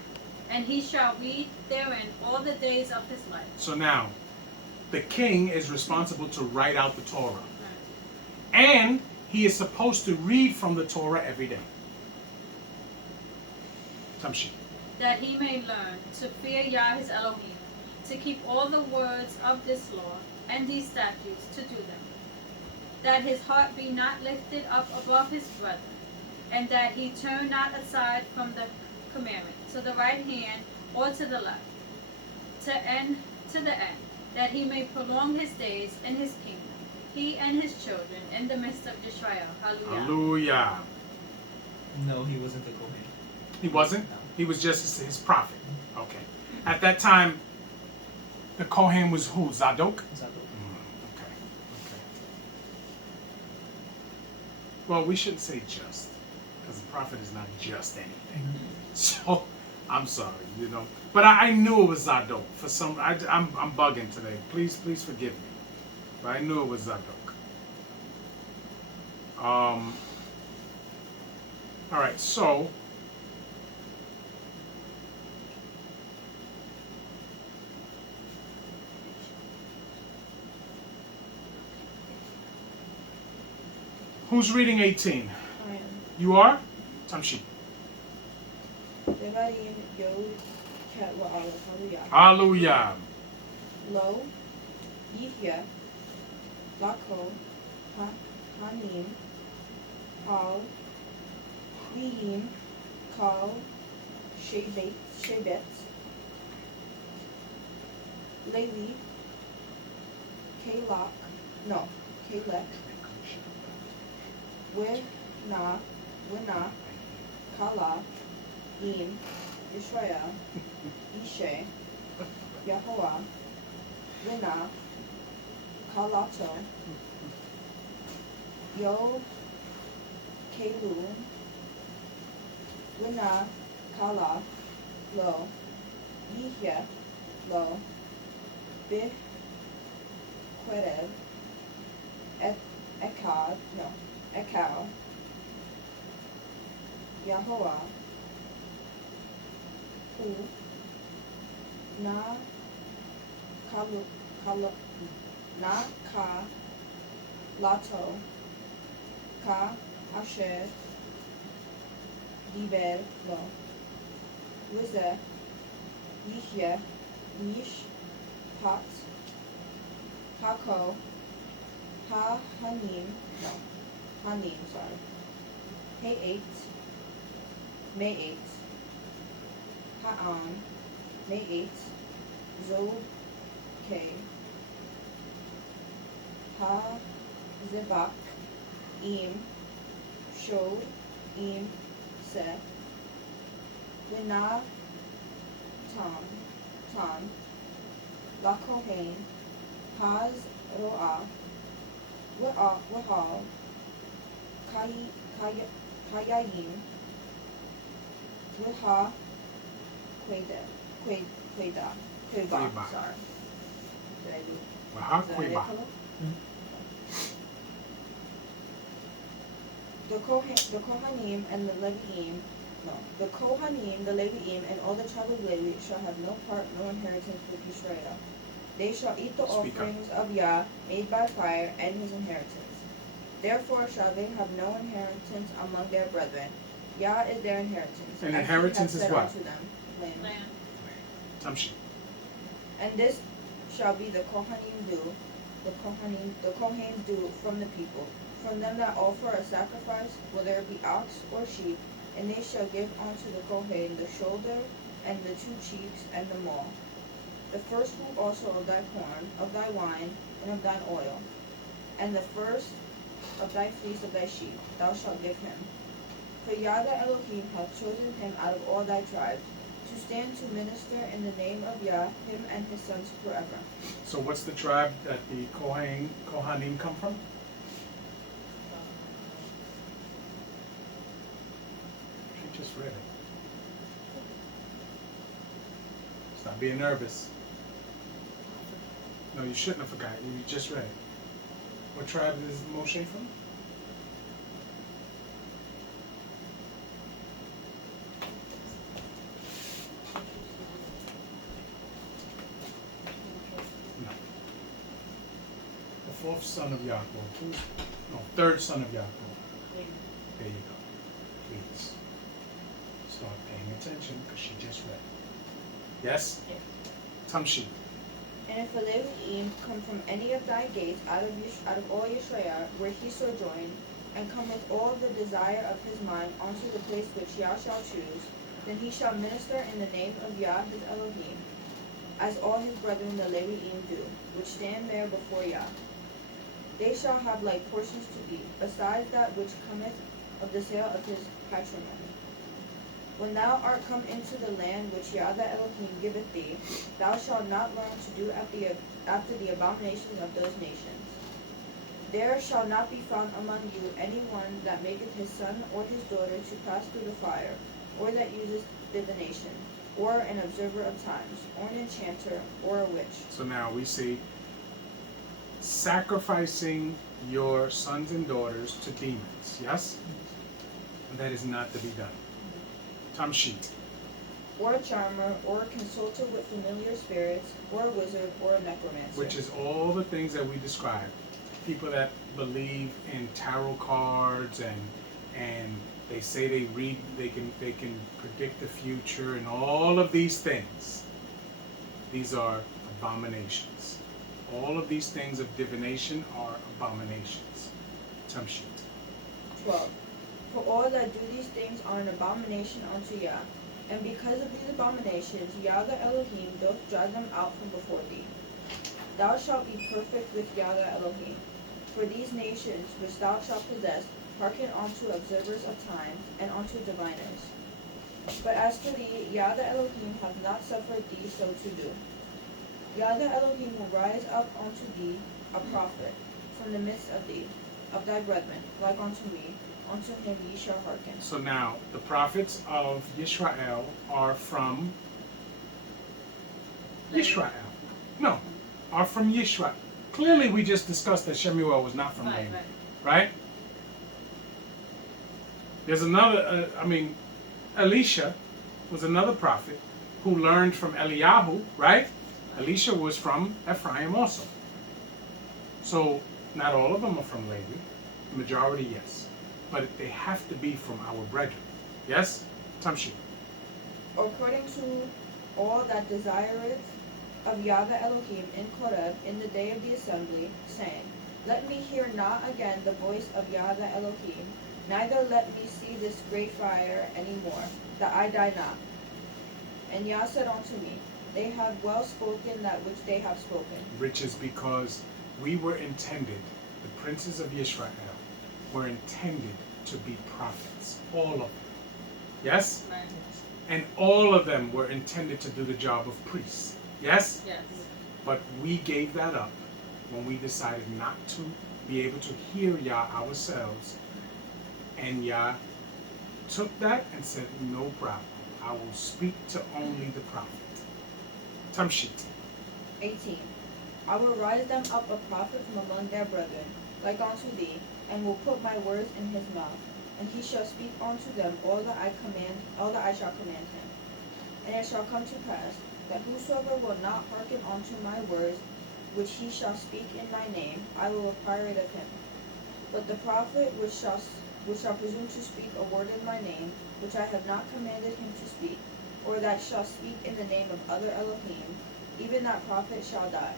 and he shall read therein all the days of his life. So now, the king is responsible to write out the Torah. And he is supposed to read from the Torah every day. Tamshi. That he may learn to fear Yah his Elohim, to keep all the words of this law and these statutes, to do them. That his heart be not lifted up above his brethren, and that he turn not aside from the commandment to the right hand or to the left, to the end, that he may prolong his days in his kingdom, he and his children in the midst of Israel. Hallelujah. Hallelujah. No, he wasn't the Kohen. He wasn't? No. He was just his prophet. Okay. At that time, the Kohen was who? Zadok? Zadok. Okay. Well, we shouldn't say just, because the prophet is not just anything. So, I'm sorry, But I knew it was Zadok. For some, I'm bugging today. Please forgive me. But I knew it was Zadok. All right, so who's reading 18? I am. You are? Tamshi. Devarim Yod Ket Wa'aleph. Hallelujah. Hallelujah. Lo, Yihya, Lako, Hanim, Hal, Liim, Kal, Shebet, Levi, Kalek, Wina, Kala, Im, Israel, Ishe, Yahuwah, Wina, Kalato, Yo, Kalu, Wina, Kala, Lo, Yihya, Lo, Bih, Querev, Ekal, Yahuwah, Hu, Na, Ka, Lato, Ka, Asher, Diber, Lo, Wize, Yihya, Yish, Pat, Hako, Hanim, sorry. Hey 8, May 8, Ha'am, May 8, Zod, K, Ha, Zebak, Im, Shod, Im, Se, Wina, Tan, Lakohain, Haz, Ro'a, Wahal, Kayayim, Wiha, Queda, sorry. Did I do? Waha Is that Kweba. it, Kalo? The Kohanim and the Leviim, the Kohanim, the Leviim, and all the tribe of Levi shall have no part, no inheritance with Israel. They shall eat the Speak up. offerings of Yah made by fire and his inheritance. Therefore shall they have no inheritance among their brethren. Yah is their inheritance. And as he inheritance hath is said what? unto them, land. Land. Tamshi. And this shall be the Kohanim do, the Kohanim do from the people, from them that offer a sacrifice, whether it be ox or sheep, and they shall give unto the Kohen the shoulder, and the 2 cheeks, and the maw. The first fruit also of thy corn, of thy wine, and of thine oil, and the first of thy fleece of thy sheep, thou shalt give him. For Yah the Elohim hath chosen him out of all thy tribes, to stand to minister in the name of Yah, him and his sons forever. So what's the tribe that the Kohanim come from? She just read it. Stop being nervous. No, you shouldn't have forgotten. You just read it. What tribe is Moshe from? No. The 4th son of Yaakov. No, 3rd son of Yaakov. There you go. Please. Start paying attention because she just read it. Yes? Yeah. Tamshi. And if a Leviim come from any of thy gates out of all Yisrael, where he sojourned, and come with all the desire of his mind unto the place which Yah shall choose, then he shall minister in the name of Yah his Elohim, as all his brethren the Leviim do, which stand there before Yah. They shall have like portions to eat, besides that which cometh of the sale of his patrimony. When thou art come into the land which Yah the Elohim giveth thee, thou shalt not learn to do after the abominations of those nations. There shall not be found among you any one that maketh his son or his daughter to pass through the fire, or that uses divination, or an observer of times, or an enchanter, or a witch. So now we see sacrificing your sons and daughters to demons. Yes? And that is not to be done. Tamshit. Or a charmer, or a consulter with familiar spirits, or a wizard, or a necromancer. Which is all the things that we described. People that believe in tarot cards and they say they can predict the future and all of these things. These are abominations. All of these things of divination are abominations. Tamshit. 12. For all that do these things are an abomination unto Yah, and because of these abominations Yah the Elohim doth drive them out from before thee. Thou shalt be perfect with Yah the Elohim. For these nations which thou shalt possess hearken unto observers of times, and unto diviners. But as for thee, Yah the Elohim hath not suffered thee so to do. Yah the Elohim will rise up unto thee a prophet from the midst of thee, of thy brethren, like unto me. Unto him ye shall hearken. So now the prophets of Yisrael are from Yisrael. No, are from Yisrael. Clearly we just discussed that Shemuel was not from Levi, right? There's another, Elisha was another prophet who learned from Eliyahu, right? Elisha was from Ephraim also. So not all of them are from Levi. The majority, yes. But they have to be from our brethren. Yes? Tamshi. According to all that desireth of Yah the Elohim in Koreb in the day of the assembly, saying, Let me hear not again the voice of Yah the Elohim, neither let me see this great fire any more, that I die not. And Yah said unto me, They have well spoken that which they have spoken. Which is because we were intended, the princes of Israel, were intended to be prophets. All of them. Yes? Right. And all of them were intended to do the job of priests. Yes? Yes. But we gave that up when we decided not to be able to hear Yah ourselves. And Yah took that and said, no problem. I will speak to only the prophet. Tamshit. 18. I will rise them up a prophet from among their brethren, like unto thee, and will put my words in his mouth, and he shall speak unto them all that I shall command him. And it shall come to pass, that whosoever will not hearken unto my words, which he shall speak in my name, I will require it of him. But the prophet which shall presume to speak a word in my name, which I have not commanded him to speak, or that shall speak in the name of other Elohim, even that prophet shall die.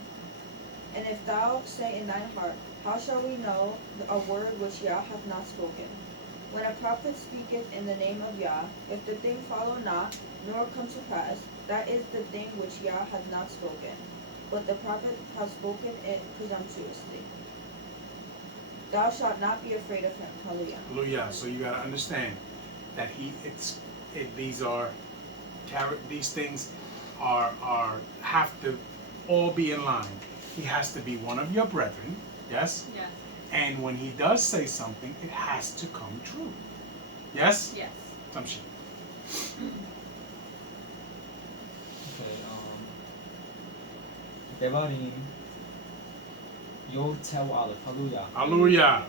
And if thou say in thine heart, How shall we know a word which Yah hath not spoken? When a prophet speaketh in the name of Yah, if the thing follow not, nor come to pass, that is the thing which Yah hath not spoken, but the prophet hath spoken it presumptuously. Thou shalt not be afraid of him. Hallelujah. Hallelujah. So you gotta understand that these things have to all be in line. He has to be one of your brethren, yes? Yes. And when he does say something, it has to come true. Yes? Yes. Tamshi. Okay, Devarim Yod Tel Aleph. Hallelujah. Hallelujah.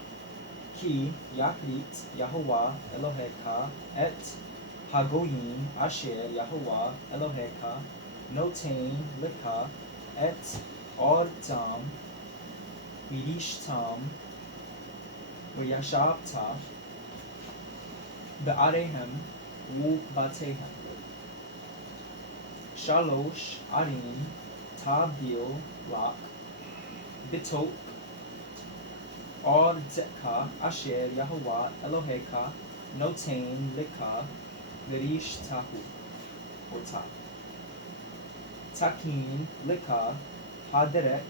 Ki yakrit Yahuwah Elohecha et Hagoyim Asher Yahuwah Elohecha Notain Lika et Ordam Mirishtam V'yashavta Be'arehem U'batehem Shalosh Arim Tabdil Rak Bitok Ordeka Asher Yahuwah Elohecha Notain Lika V'rishtahu Ota Takin Lika Haderek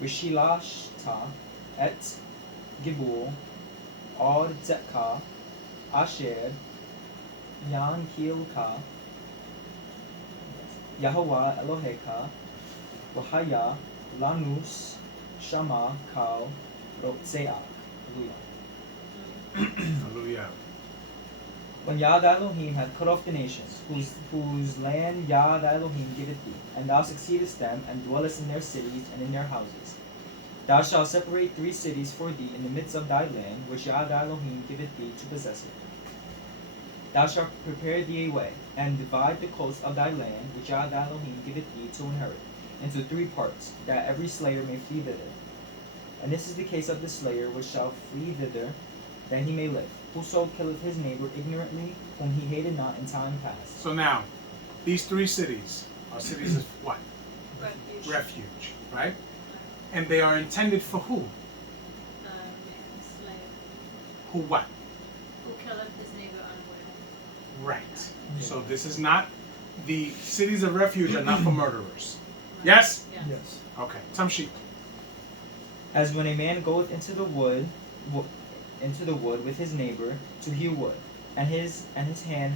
V'shilashta et Gibul Ordeka Asher Yanhilka Yahuwah Elohecha V'haya Lanus Shama Kal Rotzeach. Hallelujah. Hallelujah. When Yah thy Elohim hath cut off the nations, whose land Yah thy Elohim giveth thee, and thou succeedest them, and dwellest in their cities and in their houses, thou shalt separate 3 cities for thee in the midst of thy land, which Yah thy Elohim giveth thee to possess it. Thou shalt prepare thee a way, and divide the coast of thy land, which Yah thy Elohim giveth thee to inherit, into 3 parts, that every slayer may flee thither. And this is the case of the slayer which shall flee thither, that he may live. Whoso killeth his neighbor ignorantly, whom he hated not in time past. So now, these 3 cities are cities of what? Refuge. Refuge, right? And they are intended for who? Slave. Who what? Who killeth his neighbor unaware. Right. So this is not, the cities of refuge are not for murderers. Yes? Yes. Yes. Okay. Tamshi. As when a man goeth into the wood with his neighbor to hew wood, and his hand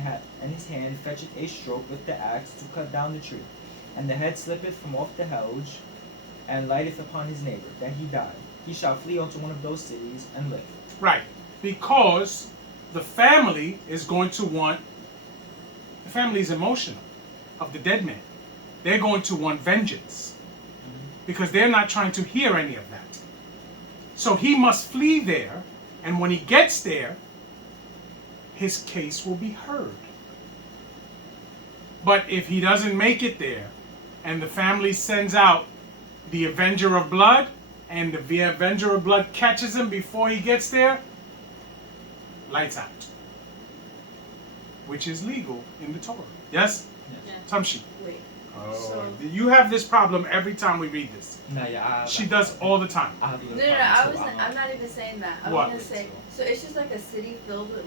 fetcheth a stroke with the axe to cut down the tree, and the head slippeth from off the hedge, and lighteth upon his neighbor, that he die. He shall flee unto one of those cities and live. Right. Because the family is going to want, the family is emotional of the dead man. They're going to want vengeance because they're not trying to hear any of that. So he must flee there, and when he gets there, his case will be heard. But if he doesn't make it there, and the family sends out the Avenger of Blood, and the Avenger of Blood catches him before he gets there, lights out. Which is legal in the Torah. Yes? Yes. Tamshi. Wait. Oh, So- you have this problem every time we read this. Nah, yeah, She does all the time. I have a No, little no, problem, so I'm not even saying that. I was What? gonna say, so it's just like a city filled with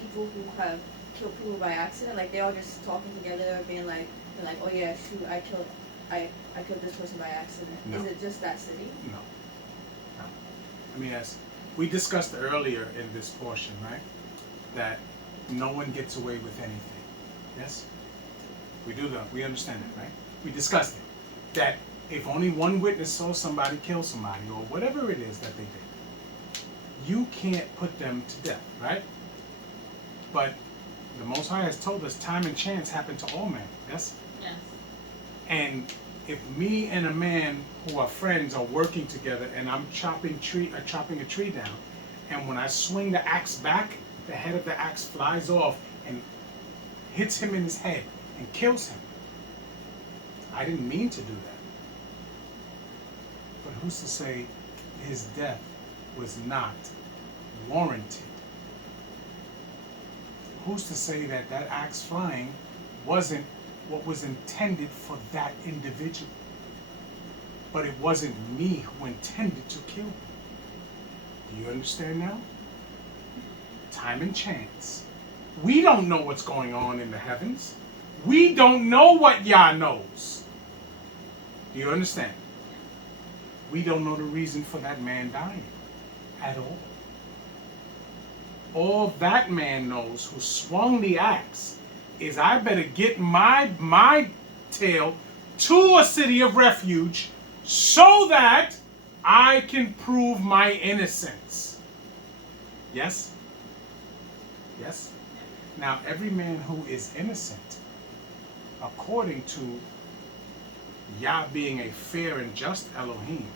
people who have killed people by accident. Like they all just talking together, being like, they're like, oh yeah, shoot, I killed this person by accident. No. Is it just that city? No. No. I mean, as we discussed earlier in this portion, right? That no one gets away with anything. Yes? We do that. We understand that, right? We discussed it. That if only one witness saw somebody kill somebody or whatever it is that they did, you can't put them to death, right? But the Most High has told us time and chance happen to all men. Yes? Yes. And if me and a man who are friends are working together and I'm chopping a tree down, and when I swing the axe back, the head of the axe flies off and hits him in his head and kills him. I didn't mean to do that. But who's to say his death was not warranted? Who's to say that that axe flying wasn't what was intended for that individual? But it wasn't me who intended to kill him. Do you understand now? Time and chance. We don't know what's going on in the heavens. We don't know what Yah knows. Do you understand? We don't know the reason for that man dying at all. All that man knows who swung the axe is I better get my tail to a city of refuge so that I can prove my innocence. Yes? Yes? Now, every man who is innocent, according to Yah being a fair and just Elohim,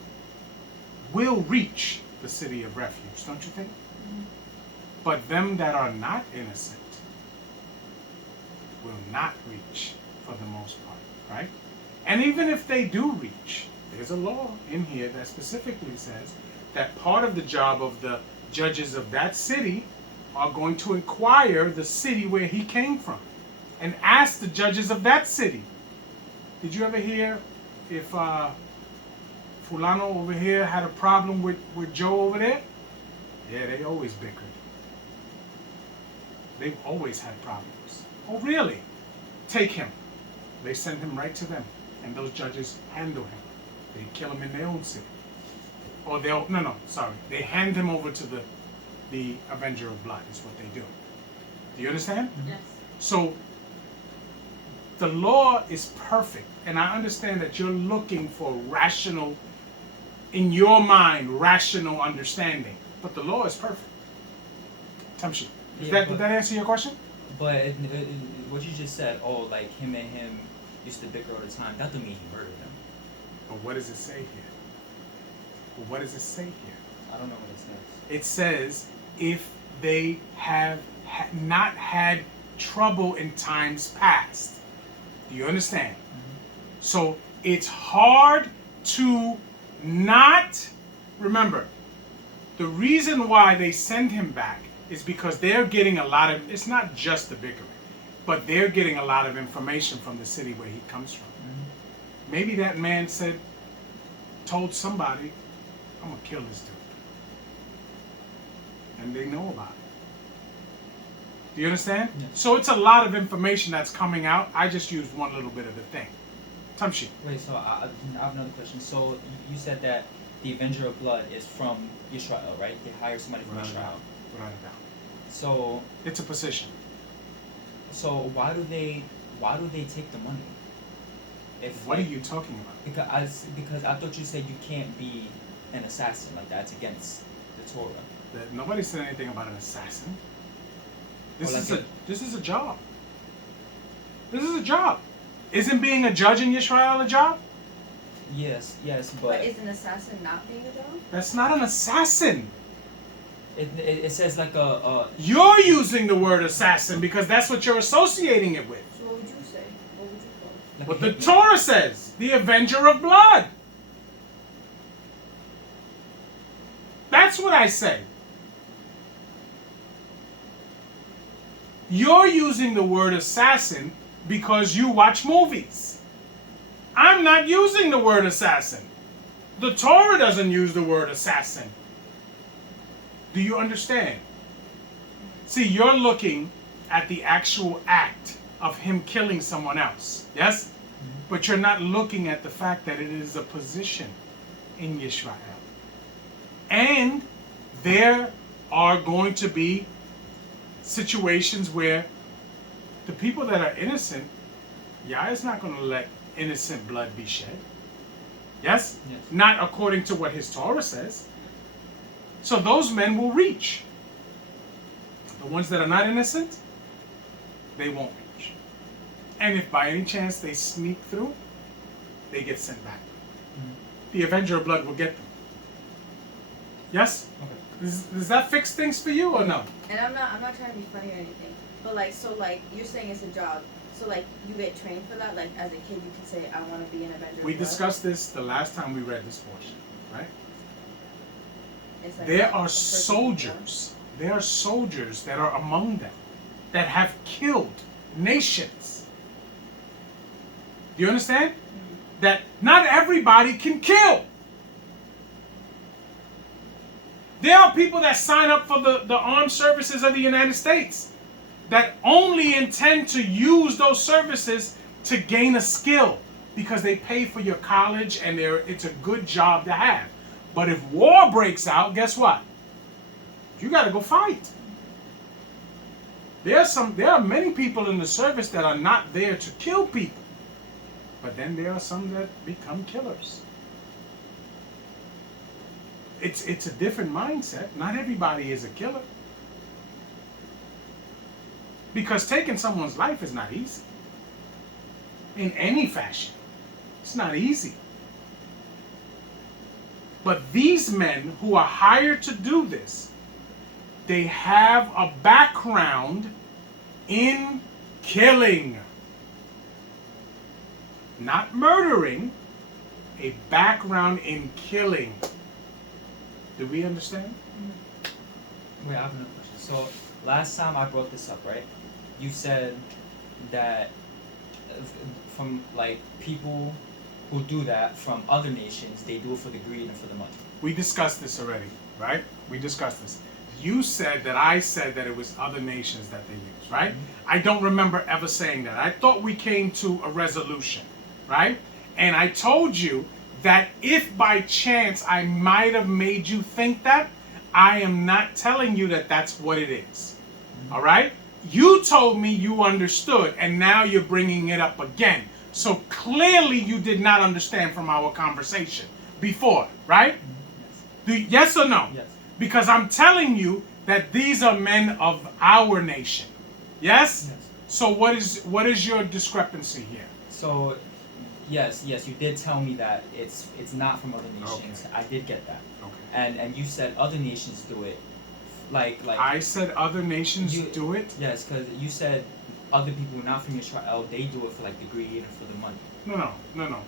will reach the city of refuge, don't you think? But them that are not innocent will not reach for the most part, right? And even if they do reach, there's a law in here that specifically says that part of the job of the judges of that city are going to inquire the city where he came from and ask the judges of that city. Did you ever hear if Fulano over here had a problem with Joe over there? Yeah, they always bickered. They've always had problems. Oh, really? Take him. They send him right to them. And those judges handle him. They kill him in their own city. Or they hand him over to the Avenger of Blood is what they do. Do you understand? Yes. So, the law is perfect. And I understand that you're looking for rational, in your mind, rational understanding. But the law is perfect. Tamshi. Did that answer your question? But what you just said, like him and him used to bicker all the time, that don't mean he murdered him. But what does it say here? What does it say here? I don't know what it says. It says if they have not had trouble in times past. Do you understand? Mm-hmm. So it's hard to not remember. The reason why they send him back is because they're getting a lot of, it's not just the bickering, but they're getting a lot of information from the city where he comes from. Mm-hmm. Maybe that man told somebody, I'm going to kill this dude. And they know about it. Do you understand? Yes. So it's a lot of information that's coming out. I just used one little bit of the thing. Tamshi. Wait, so I have another question. So you said that the Avenger of Blood is from Israel, right? They hire somebody from Israel. Without a doubt. So it's a position. So why do they take the money? What are you talking about? Because I thought you said you can't be an assassin, like that's against the Torah. Nobody said anything about an assassin. This is a job. This is a job. Isn't being a judge in Yisrael a job? Yes, but is an assassin not being a job? That's not an assassin. It says like a. You're using the word assassin because that's what you're associating it with. So what would you say? What would you call it? Like what the Torah says, the Avenger of Blood. That's what I say. You're using the word assassin because you watch movies. I'm not using the word assassin. The Torah doesn't use the word assassin. Do you understand? See, you're looking at the actual act of him killing someone else. Yes? Mm-hmm. But you're not looking at the fact that it is a position in Yisrael. And there are going to be situations where the people that are innocent, Yah is not going to let innocent blood be shed. Yes? Yes? Not according to what his Torah says. So those men will reach. The ones that are not innocent, they won't reach. And if by any chance they sneak through, they get sent back. Mm-hmm. The Avenger of Blood will get them. Yes? Okay. Does that fix things for you or no? And I'm not trying to be funny or anything, but you're saying it's a job. So you get trained for that. Like as a kid, you can say I want to be an Avenger. We discussed this the last time we read this portion, right? Like there are soldiers. There are soldiers that are among them that have killed nations. Do you understand? Mm-hmm. That not everybody can kill. There are people that sign up for the armed services of the United States that only intend to use those services to gain a skill because they pay for your college and it's a good job to have. But if war breaks out, guess what? You got to go fight. There are many people in the service that are not there to kill people, but then there are some that become killers. It's a different mindset. Not everybody is a killer. Because taking someone's life is not easy. In any fashion. It's not easy. But these men who are hired to do this, they have a background in killing. Not murdering, a background in killing. Do we understand? Wait, I have another question. So last time I brought this up, right? You said that from like people who do that from other nations, they do it for the greed and for the money. We discussed this already, right? We discussed this. You said that I said that it was other nations that they use, right? Mm-hmm. I don't remember ever saying that. I thought we came to a resolution, right? And I told you that if by chance I might have made you think that, I am not telling you that that's what it is. All right? You told me you understood, and now you're bringing it up again. So clearly you did not understand from our conversation before, right? Yes. Yes or no? Yes. Because I'm telling you that these are men of our nation. Yes? Yes. So what is your discrepancy here? So yes, you did tell me that it's not from other nations. Okay. I did get that. Okay. And you said other nations do it. Like I said other nations you, do it? Yes, because you said other people not from Israel, they do it for like the greed and for the money. No.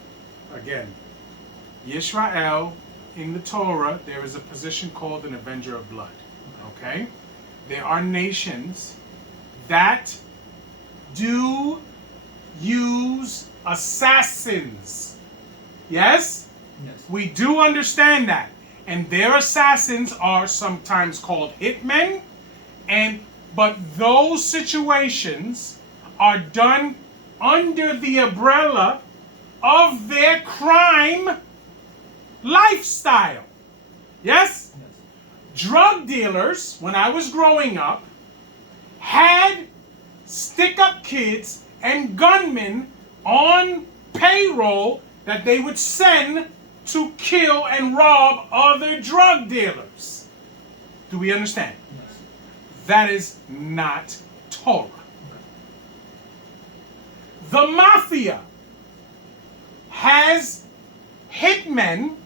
Again, Yisrael, in the Torah, there is a position called an avenger of blood. Okay? There are nations that do use assassins. Yes? Yes. We do understand that. And their assassins are sometimes called hitmen, but those situations are done under the umbrella of their crime lifestyle. Yes? Yes. Drug dealers, when I was growing up, had stick-up kids and gunmen on payroll that they would send to kill and rob other drug dealers. Do we understand? Yes. That is not Torah. The mafia has hitmen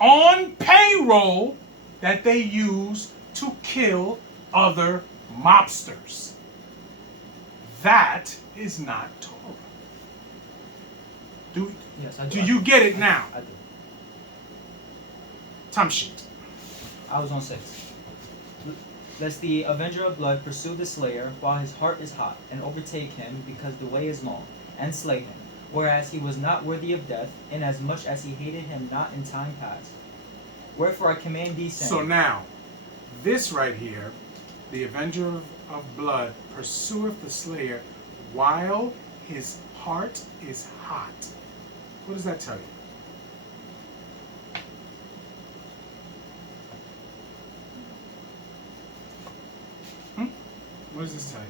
on payroll that they use to kill other mobsters. That is not Torah. Yes, I Do you get it now? I do. Tamshi. I was on 6. Lest the avenger of blood pursue the slayer while his heart is hot, and overtake him because the way is long, and slay him, whereas he was not worthy of death, inasmuch as he hated him not in time past. Wherefore I command thee, saying... So now, this right here, the avenger of blood pursueth the slayer while his heart is hot. What does that tell you? What does this tell you?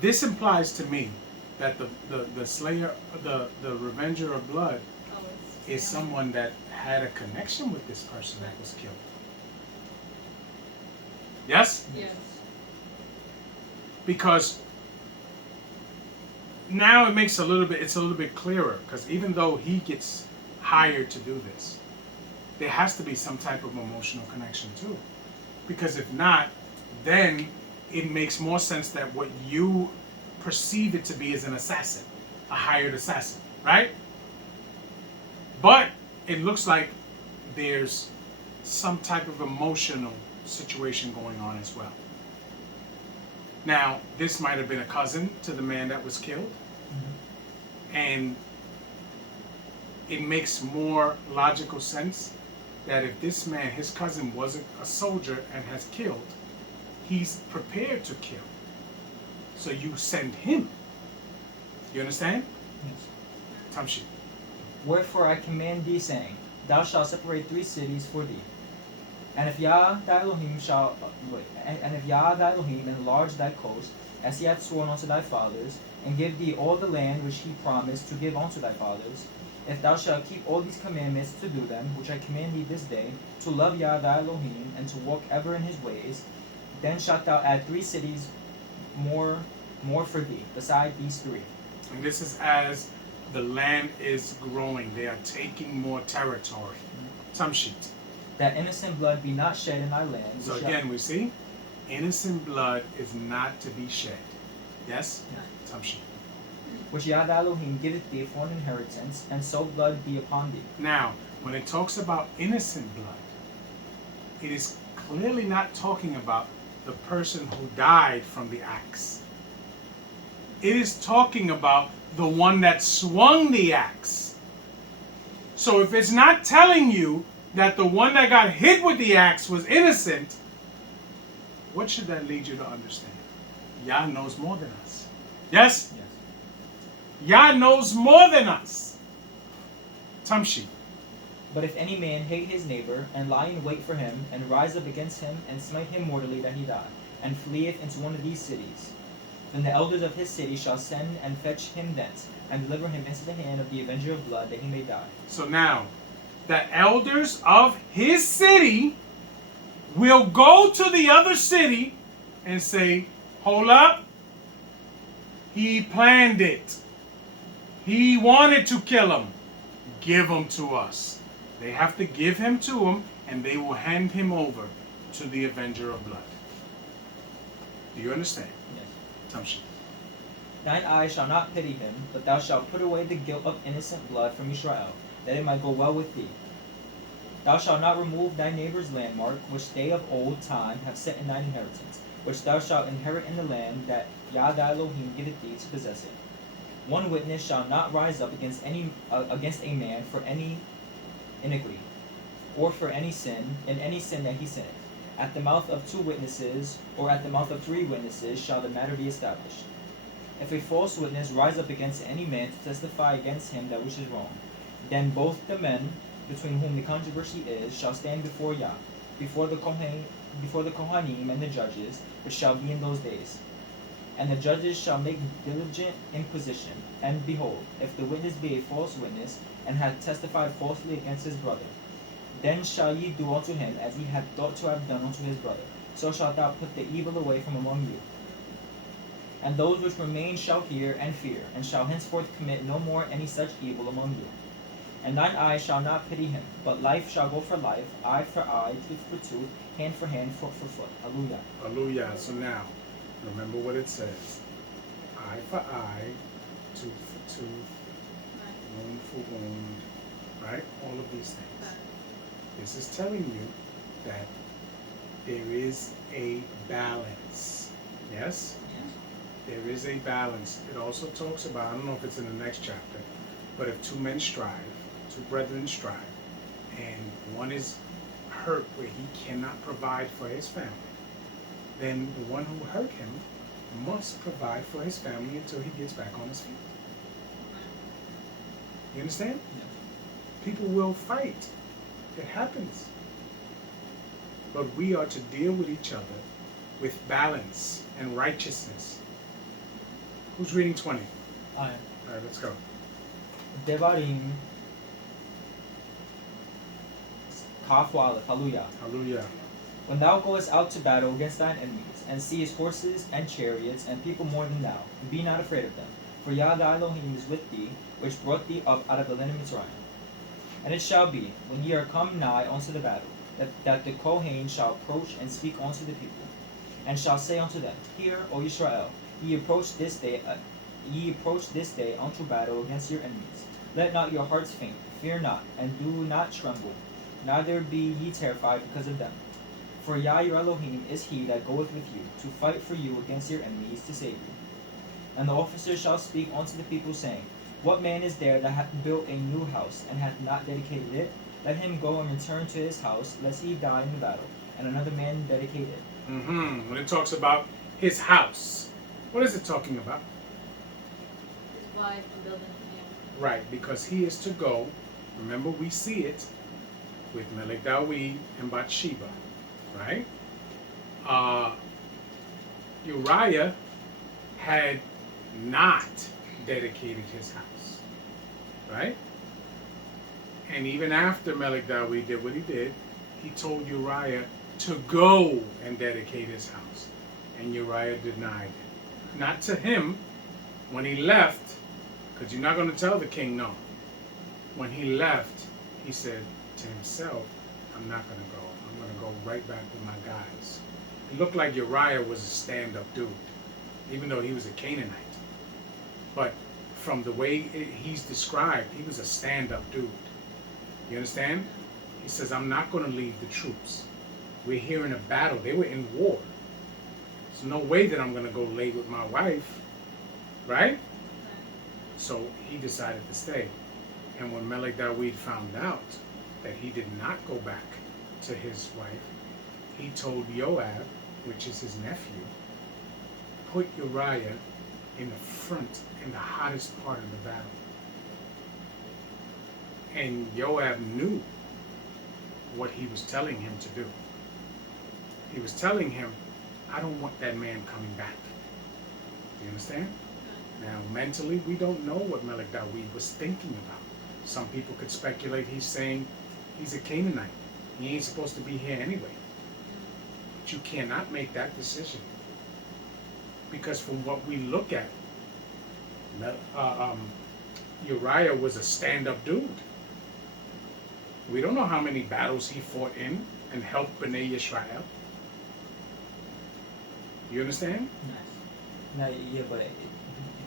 This implies to me that the slayer, the revenger of blood, is someone that had a connection with this person that was killed. Yes? Yes. Because now it's a little bit clearer, because even though he gets hired to do this, there has to be some type of emotional connection too. Because if not, then it makes more sense that what you perceive it to be is an assassin, a hired assassin, right? But it looks like there's some type of emotional situation going on as well. Now, this might have been a cousin to the man that was killed. And it makes more logical sense that if this man, his cousin, wasn't a soldier and has killed, he's prepared to kill. So you send him. You understand? Yes. Tamshi. Wherefore I command thee, saying, Thou shalt separate 3 cities for thee. And if Yah thy Elohim and if Yah thy Elohim enlarge thy coast, as he hath sworn unto thy fathers, and give thee all the land which he promised to give unto thy fathers, if thou shalt keep all these commandments to do them, which I command thee this day, to love Yah thy Elohim, and to walk ever in his ways, then shalt thou add 3 cities more for thee, beside these 3. And this is as the land is growing. They are taking more territory. Tamshi. That innocent blood be not shed in thy land. So again, we see, innocent blood is not to be shed. Yes? Tamshi. Which Yah thy Elohim giveth thee for an inheritance, and so blood be upon thee. Now, when it talks about innocent blood, it is clearly not talking about the person who died from the axe. It is talking about the one that swung the axe. So if it's not telling you that the one that got hit with the axe was innocent, what should that lead you to understand? Yah knows more than us. Yes? Yes. Yah knows more than us. Tamshi. But if any man hate his neighbor, and lie in wait for him, and rise up against him, and smite him mortally that he die, and fleeth into one of these cities, then the elders of his city shall send and fetch him thence, and deliver him into the hand of the avenger of blood, that he may die. So now, the elders of his city will go to the other city and say, hold up, he planned it. He wanted to kill him. Give him to us. They have to give him to him, and they will hand him over to the avenger of blood. Do you understand? Yes. Tamshi. Thine eye shall not pity him, but thou shalt put away the guilt of innocent blood from Israel, that it might go well with thee. Thou shalt not remove thy neighbor's landmark, which they of old time have set in thine inheritance, which thou shalt inherit in the land that Yah thy Elohim giveth thee to possess it. One witness shall not rise up against a man for any iniquity, or for any sin, in any sin that he sinneth. At the mouth of 2 witnesses, or at the mouth of 3 witnesses, shall the matter be established. If a false witness rise up against any man to testify against him that which is wrong, then both the men between whom the controversy is shall stand before Yah, before the Kohanim and the judges, which shall be in those days. And the judges shall make diligent inquisition. And behold, if the witness be a false witness, and hath testified falsely against his brother, then shall ye do unto him as ye had thought to have done unto his brother. So shalt thou put the evil away from among you. And those which remain shall hear and fear, and shall henceforth commit no more any such evil among you. And thine eye shall not pity him, but life shall go for life, eye for eye, tooth for tooth, hand for hand, foot for foot. Hallelujah. Hallelujah. So now, remember what it says. Eye for eye, tooth for tooth, wound for wound, right? All of these things. This is telling you that there is a balance. Yes? There is a balance. It also talks about, I don't know if it's in the next chapter, but if 2 men strive, 2 brethren strive, and one is hurt where he cannot provide for his family, then the one who hurt him must provide for his family until he gets back on his feet. You understand? Yeah. People will fight. It happens. But we are to deal with each other with balance and righteousness. Who's reading 20? I am. All right, let's go. Devarim. Kaf Aleph. Hallelujah. Hallelujah. When thou goest out to battle against thine enemies, and seest horses and chariots and people more than thou, be not afraid of them. For Yah thy Elohim is with thee, which brought thee up out of the land of Mitzrayim. And it shall be, when ye are come nigh unto the battle, that the Kohen shall approach and speak unto the people, and shall say unto them, Hear, O Israel, ye approach this day unto battle against your enemies. Let not your hearts faint, fear not, and do not tremble, neither be ye terrified because of them. For Yah your Elohim is he that goeth with you, to fight for you against your enemies, to save you. And the officers shall speak unto the people, saying, What man is there that hath built a new house, and hath not dedicated it? Let him go and return to his house, lest he die in the battle, and another man dedicate it. When it talks about his house, what is it talking about? His wife and building him. Right, because he is to go. Remember, we see it with Melech Dawid and Bathsheba, right? Uriah had not dedicated his house, right? And even after Melech Dawid did what he did, he told Uriah to go and dedicate his house. And Uriah denied it. Not to him when he left, because you're not going to tell the king no. When he left, he said to himself, I'm not going to go. I'm going to go right back with my guys. It looked like Uriah was a stand-up dude, even though he was a Canaanite. But from the way he's described, he was a stand-up dude. You understand? He says, I'm not going to leave the troops. We're here in a battle. They were in war. There's no way that I'm going to go lay with my wife. Right? So he decided to stay. And when Melech Dawid found out that he did not go back to his wife, he told Joab, which is his nephew, put Uriah in the front, in the hottest part of the battle. And Joab knew what he was telling him to do. He was telling him, I don't want that man coming back. You understand? Now, mentally, we don't know what Melech Dawid was thinking about. Some people could speculate he's saying he's a Canaanite. He ain't supposed to be here anyway. But you cannot make that decision. Because from what we look at, Uriah was a stand-up dude. We don't know how many battles he fought in and helped Bnei Yisrael. You understand? No, yeah, but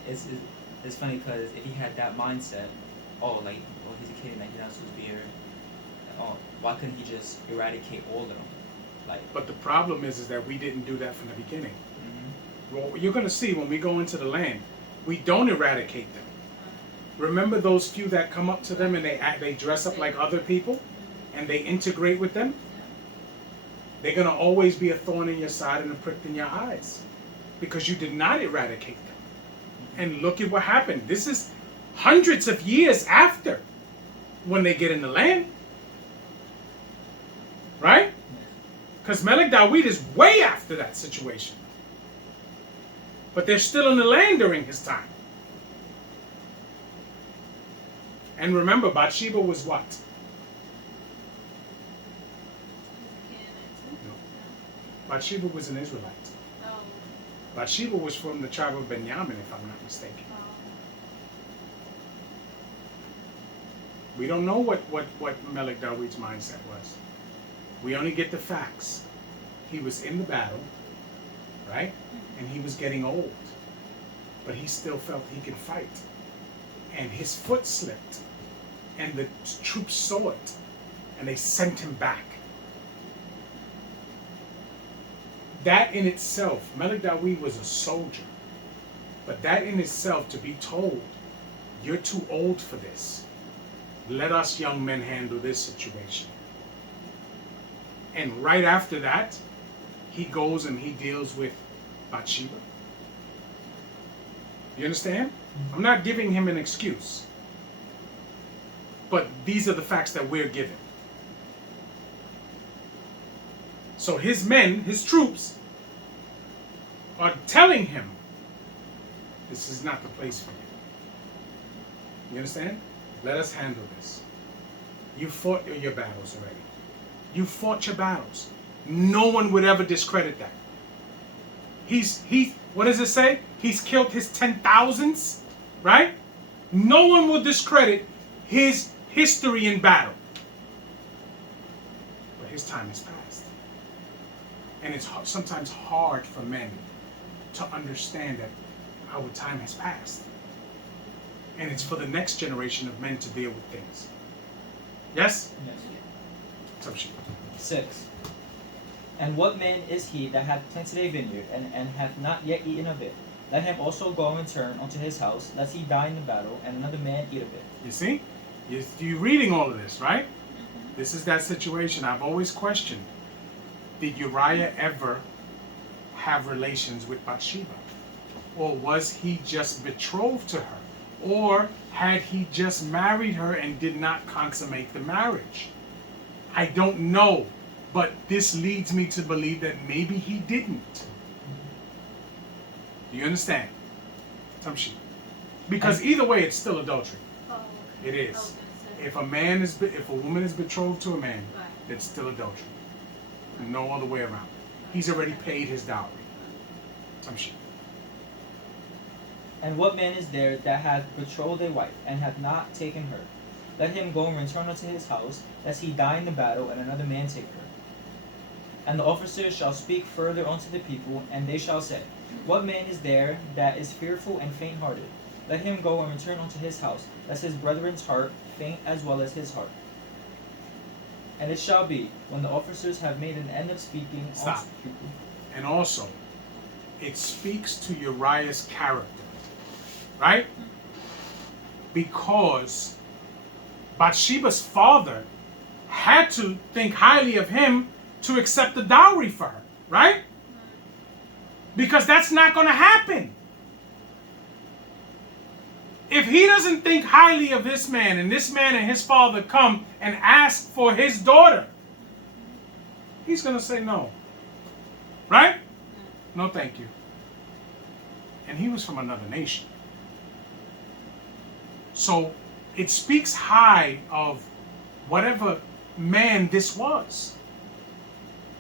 it's funny because if he had that mindset, he's a Canaanite, he's not supposed to be here. Oh, why couldn't he just eradicate all of them? But the problem is that we didn't do that from the beginning. Mm-hmm. Well, you're going to see when we go into the land, we don't eradicate them. Remember those few that come up to them and they dress up like other people and they integrate with them? They're going to always be a thorn in your side and a prick in your eyes because you did not eradicate them. And look at what happened. This is hundreds of years after when they get in the land. Right? Because Melech Dawid is way after that situation. But they're still in the land during his time. And remember, Bathsheba was what? No. Bathsheba was an Israelite. Oh. Bathsheba was from the tribe of Benjamin, if I'm not mistaken. We don't know what Melech Dawid's mindset was. We only get the facts. He was in the battle, right? And he was getting old. But he still felt he could fight. And his foot slipped. And the troops saw it. And they sent him back. That in itself, Melech Dawid was a soldier. But that in itself, to be told, you're too old for this. Let us young men handle this situation. And right after that, he goes and he deals with Bathsheba. You understand? I'm not giving him an excuse. But these are the facts that we're given. So his men, his troops, are telling him, this is not the place for you. You understand? Let us handle this. You fought your battles already. You fought your battles. No one would ever discredit that. What does it say? He's killed his 10,000s, right? No one will discredit his history in battle. But his time has passed. And it's sometimes hard for men to understand that our time has passed. And it's for the next generation of men to deal with things. Yes? Yes. 6. And what man is he that hath planted a vineyard, and hath not yet eaten of it, Let him also go and return unto his house, lest he die in the battle, and another man eat of it. You see? You're reading all of this, right? This is that situation I've always questioned. Did Uriah ever have relations with Bathsheba? Or was he just betrothed to her? Or had he just married her and did not consummate the marriage? I don't know, but this leads me to believe that maybe he didn't. Do you understand? Some shit. Because either way, it's still adultery. Oh, It is. okay, so- If a woman is betrothed to a man, Right. it's still adultery. No other way around. He's already paid his dowry. Some shit. And what man is there that hath betrothed a wife, and hath not taken her? Let him go and return unto his house, lest he die in the battle, and another man take her. And the officers shall speak further unto the people, and they shall say, What man is there that is fearful and faint-hearted? Let him go and return unto his house, lest his brethren's heart faint as well as his heart. And it shall be, when the officers have made an end of speaking Stop. unto the people. And also, it speaks to Uriah's character. Right? Because Bathsheba's father had to think highly of him to accept the dowry for her. Right? Because that's not going to happen. If he doesn't think highly of this man, and this man and his father come and ask for his daughter, he's going to say no. Right? No, thank you. And he was from another nation. So it speaks high of whatever man this was.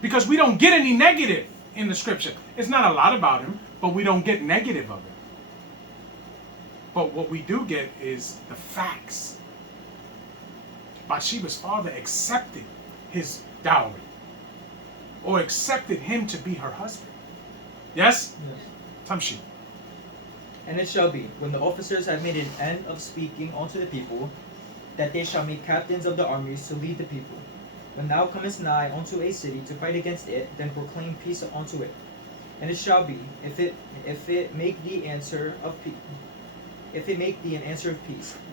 Because we don't get any negative in the scripture. It's not a lot about him, but we don't get negative of it. But what we do get is the facts. Bathsheba's father accepted his dowry, or accepted him to be her husband. Yes? Yes. Tamshi. And it shall be, when the officers have made an end of speaking unto the people, that they shall make captains of the armies to lead the people. When thou comest nigh unto a city to fight against it, then proclaim peace unto it. And it shall be, if it make thee an answer of peace,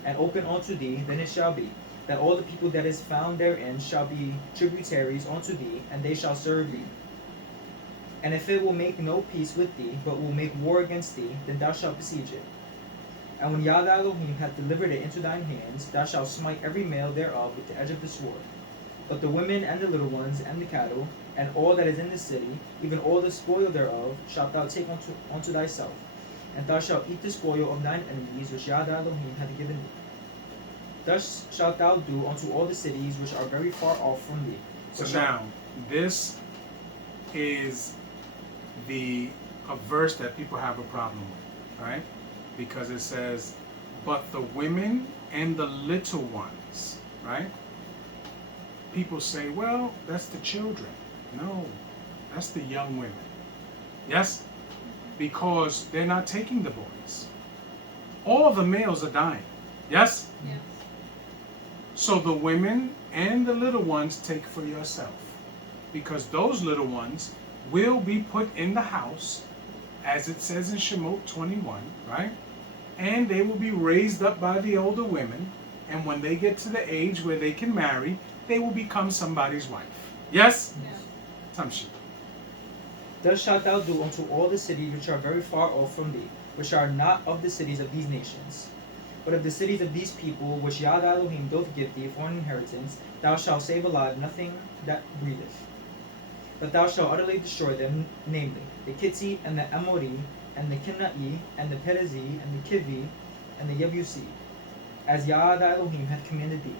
and open unto thee, then it shall be, that all the people that is found therein shall be tributaries unto thee, and they shall serve thee. And if it will make no peace with thee, but will make war against thee, then thou shalt besiege it. And when Yah thy Elohim hath delivered it into thine hands, thou shalt smite every male thereof with the edge of the sword. But the women and the little ones and the cattle, and all that is in the city, even all the spoil thereof, shalt thou take unto thyself. And thou shalt eat the spoil of thine enemies, which Yah thy Elohim hath given thee. Thus shalt thou do unto all the cities which are very far off from thee. So now, this is a verse that people have a problem with, right? Because it says, but the women and the little ones, right? People say, well, that's the children. No, that's the young women. Yes? Because they're not taking the boys. All the males are dying. Yes? Yes. So the women and the little ones take for yourself. Because those little ones will be put in the house, as it says in Shemot 21, right? And they will be raised up by the older women. And when they get to the age where they can marry, they will become somebody's wife. Yes? Yes. Tamshi. Thus shalt thou do unto all the cities which are very far off from thee, which are not of the cities of these nations, but of the cities of these people, which Yah thy Elohim doth give thee for an inheritance. Thou shalt save alive nothing that breatheth. But thou shalt utterly destroy them, namely, the Kitzi, and the Amori, and the Kenai, and the Perizi, and the Kivi, and the Yebusi, as Yah thy Elohim hath commanded thee,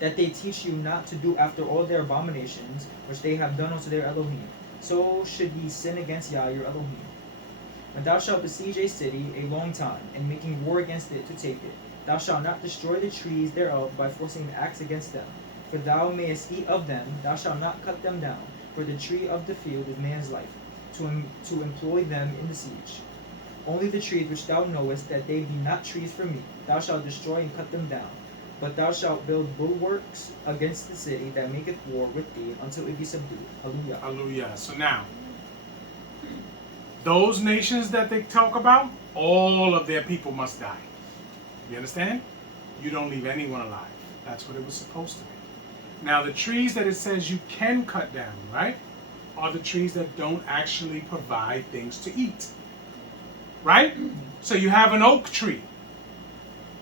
that they teach you not to do after all their abominations which they have done unto their Elohim. So should ye sin against Yah your Elohim. When thou shalt besiege a city a long time, and making war against it to take it, thou shalt not destroy the trees thereof by forcing an axe against them. For thou mayest eat of them, thou shalt not cut them down. For the tree of the field is man's life, to employ them in the siege. Only the trees which thou knowest that they be not trees for meat, thou shalt destroy and cut them down. But thou shalt build bulwarks against the city that maketh war with thee until it be subdued. Hallelujah. Hallelujah. So now, those nations that they talk about, all of their people must die. You understand? You don't leave anyone alive. That's what it was supposed to be. Now, the trees that it says you can cut down, right, are the trees that don't actually provide things to eat. Right? So you have an oak tree.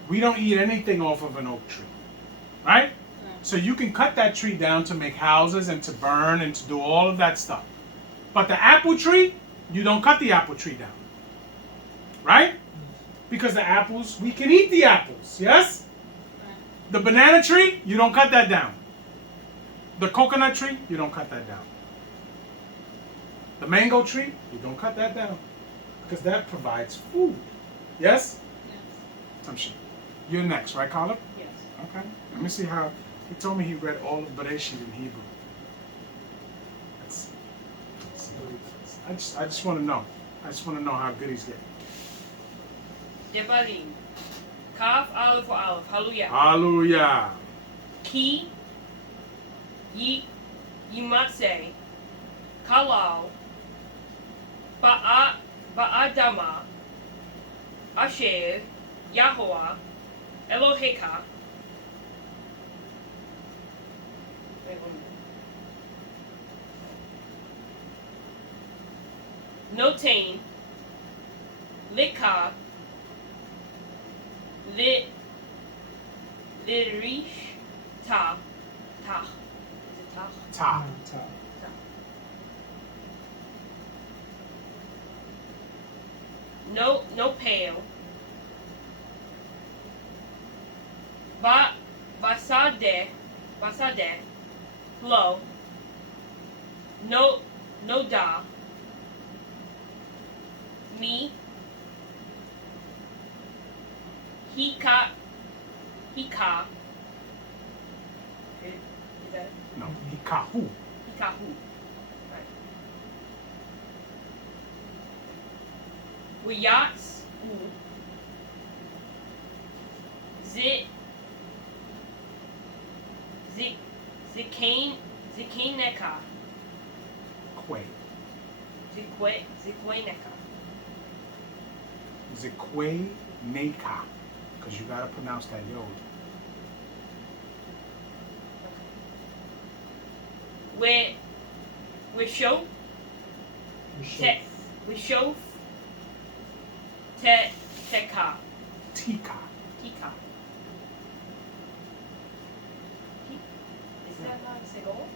We don't eat anything off of an oak tree. Right? So you can cut that tree down to make houses and to burn and to do all of that stuff. But the apple tree, you don't cut the apple tree down. Right? Because the apples, we can eat the apples. Yes? The banana tree, you don't cut that down. The coconut tree, you don't cut that down. The mango tree, you don't cut that down. Because that provides food. Yes? Yes. Some shit. You're next, right, Caleb? Yes. Okay. Let me see how. He told me he read all of Bereshit in Hebrew. Let's see what he does. I just want to know. I just want to know how good he's getting. Devarim. Kaf Aleph or Aleph. Hallelujah. Hallelujah. Ki Yimatse Kalal Ba'adama Asher Yahuwah Eloheka. Wait 1 minute. Notain Lika Lirish Ta. Is it Ta? Ta. No pale. Basade. Lo. No da. Me. Hika. Is that it? No. Hikahu. Hikahu. Right. Wiyats. Zikaneka. Kwe. Zikweneka. Zikwe Neka. Because you gotta pronounce that yod. We show Teka. Tika. Tika. Is that not Segol?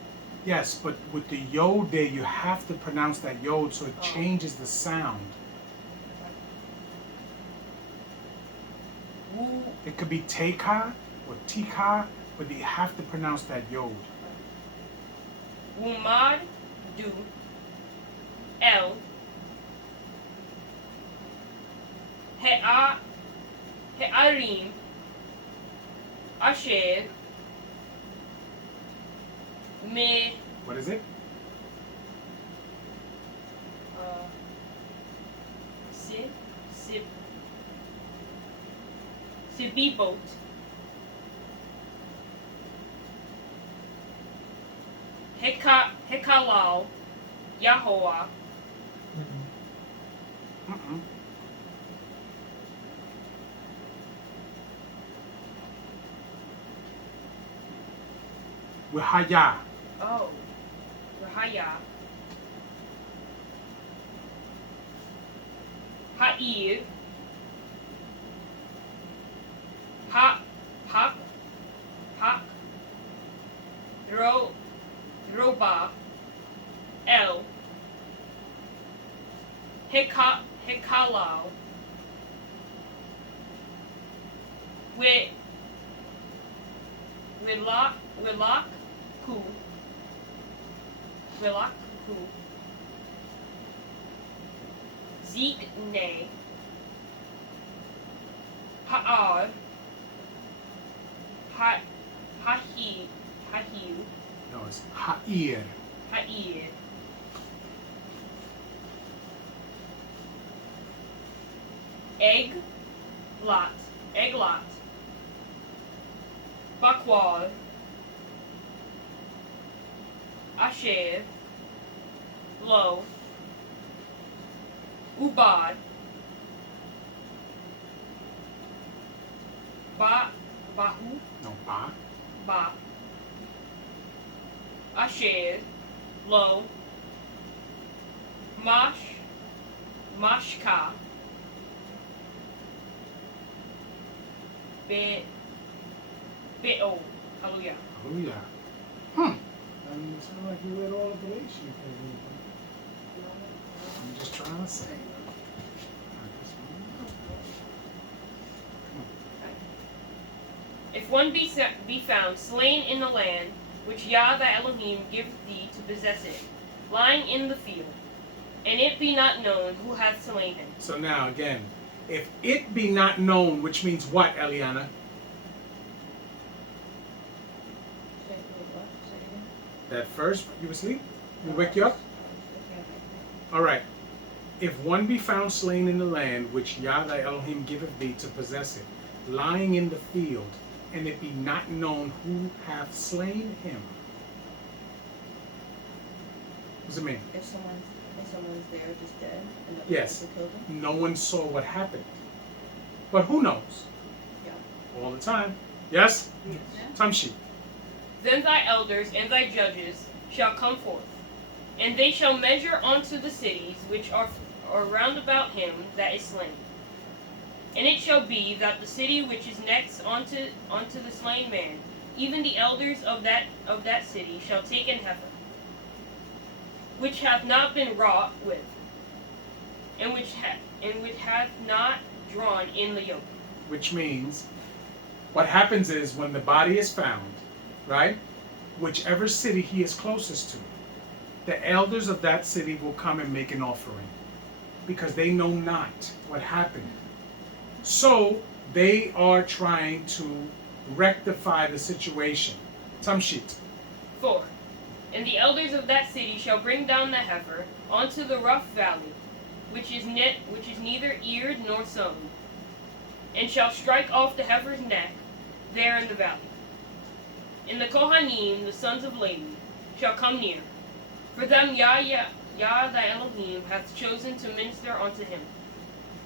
Yes, but with the yod there, you have to pronounce that yod so it Oh. changes the sound. Wu. It could be Teka or Tika, but you have to pronounce that yod. Wumad Du El He'arim Asher Me What is it? Sibibot Hekalal Yahuwah Mm-mm. Wihaya. Oh Rahaya Ha'ir Hak Roba El Hekalal Wilak Ku Zikne Ha'ar Hahiu No, it's Ha'ir. Ha'ir Egglot Bakwal Asher Lo Ubad, Bahu, No, ba. Ba, Asher, Lo, Mashka, Be'o. Hallelujah. Hallelujah. And it sounds like you read all of Galatians. I'm just trying to say. If one be found slain in the land which Yah thy Elohim giveth thee to possess it, lying in the field, and it be not known who hath slain him. So now again, if it be not known, which means what, Eliana? That first, you asleep? We wake you up? All right. If one be found slain in the land which Yah thy Elohim giveth thee to possess it, lying in the field, and it be not known who hath slain him. What does it mean? If someone's there just dead and the Yes. people killed him. No one saw what happened. But who knows? Yeah. All the time. Yes? Tamshi. Then thy elders and thy judges shall come forth, and they shall measure unto the cities which are round about him that is slain. And it shall be that the city which is next unto the slain man, even the elders of that city shall take an heifer, which hath not been wrought with, and which hath not drawn in the yoke. Which means, what happens is when the body is found, right? Whichever city he is closest to, the elders of that city will come and make an offering, because they know not what happened. So they are trying to rectify the situation. Tamshit. 4. And the elders of that city shall bring down the heifer unto the rough valley, which is neither eared nor sown, and shall strike off the heifer's neck there in the valley. And the Kohanim, the sons of Levi, shall come near, for them Yah thy Elohim hath chosen to minister unto him,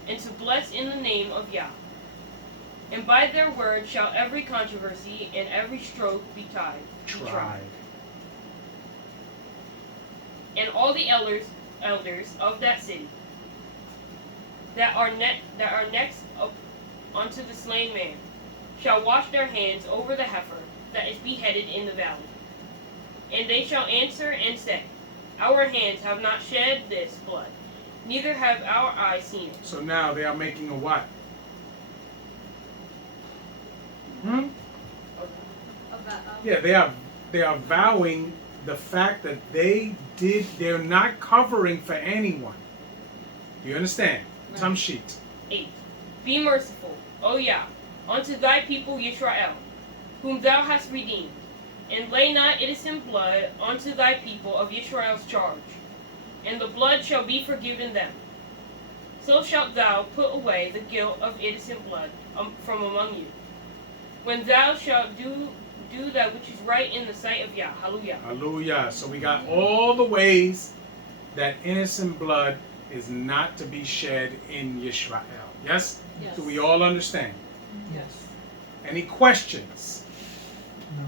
and to bless in the name of Yah. And by their word shall every controversy and every stroke be tried. And all the elders of that city that are next up unto the slain man shall wash their hands over the heifer that is beheaded in the valley. And they shall answer and say, Our hands have not shed this blood, neither have our eyes seen it. So now they are making a what? Yeah, they are vowing the fact that they're not covering for anyone. You understand? Right. Tamshit. 8. Be merciful, O Yah, unto thy people Yisrael, whom thou hast redeemed, and lay not innocent blood unto thy people of Yisrael's charge, and the blood shall be forgiven them. So shalt thou put away the guilt of innocent blood from among you, when thou shalt do that which is right in the sight of Yah. Hallelujah. Hallelujah. So we got all the ways that innocent blood is not to be shed in Yisrael. Yes? Yes. Do we all understand? Yes. Any questions? No.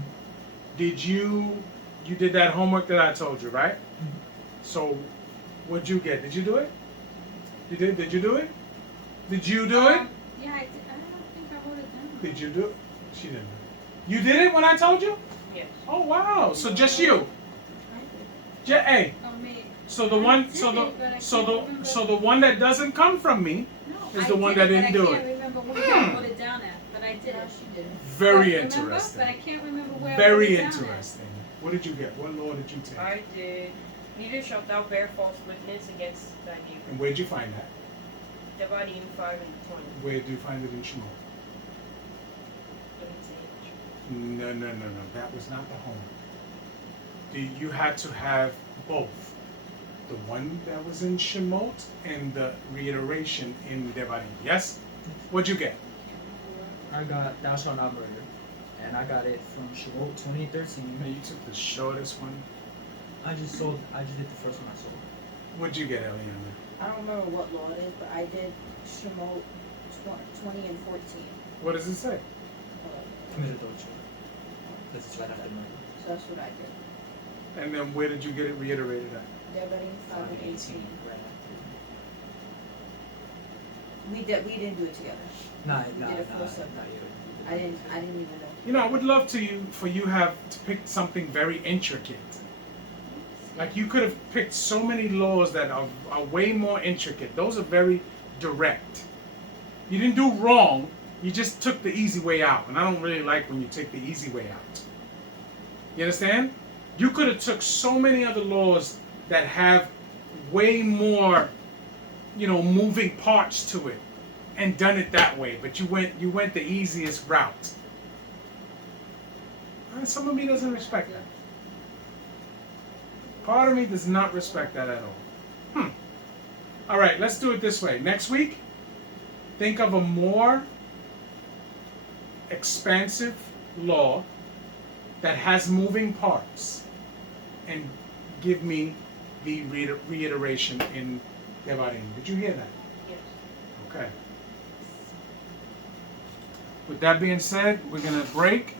Did you did that homework that I told you, right? Mhm. So what'd you get? Did you do it? You did? Did you do it? Did you do it? Yeah, I did. I don't think I wrote it down. Did you do it? She didn't. You did it when I told you? Yes. Oh wow. So just you. I did. Hey. Oh, me. So the I one did so it, the but I so can't the remember. so the one that doesn't come from me No, is I the one did that it, didn't but do I can't it. remember where I wrote it down at, but I did Yeah, it. she did. Very Remember? interesting. But I can't remember where I wrote Very it down at. interesting. What did you get? What law did you take? I did. Neither shalt thou bear false witness against thy neighbor. And where'd you find that? Devarim 5 and 20. Where did you find it in Shemot? No. That was not the home. You had to have both. The one that was in Shemot and the reiteration in Devarim. Yes? What'd you get? I got Thou Shalt Not Murder, and I got it from Shemot 2013. No, you took the shortest one. I just did the first one I sold. What'd you get, Eliana? I don't remember what law it is, but I did Shemot 20 and 14. What does it say? Commit adultery. Because it's right after murder. So that's what I did. And then where did you get it reiterated at? Devarim 5 and 18. Right after. We didn't do it together. No, We did a full subject. I didn't even know. You know, I would love for you have to pick something very intricate. Like you could have picked so many laws that are way more intricate. Those are very direct. You didn't do wrong. You just took the easy way out, and I don't really like when you take the easy way out. You understand? You could have took so many other laws that have way more, moving parts to it, and done it that way. But you went the easiest route. And some of me doesn't respect that. Part of me does not respect that at all. All right, let's do it this way. Next week, think of a more expansive law that has moving parts, and give me the reiteration in Devarim. Did you hear that? Yes. Okay. With that being said, we're going to break.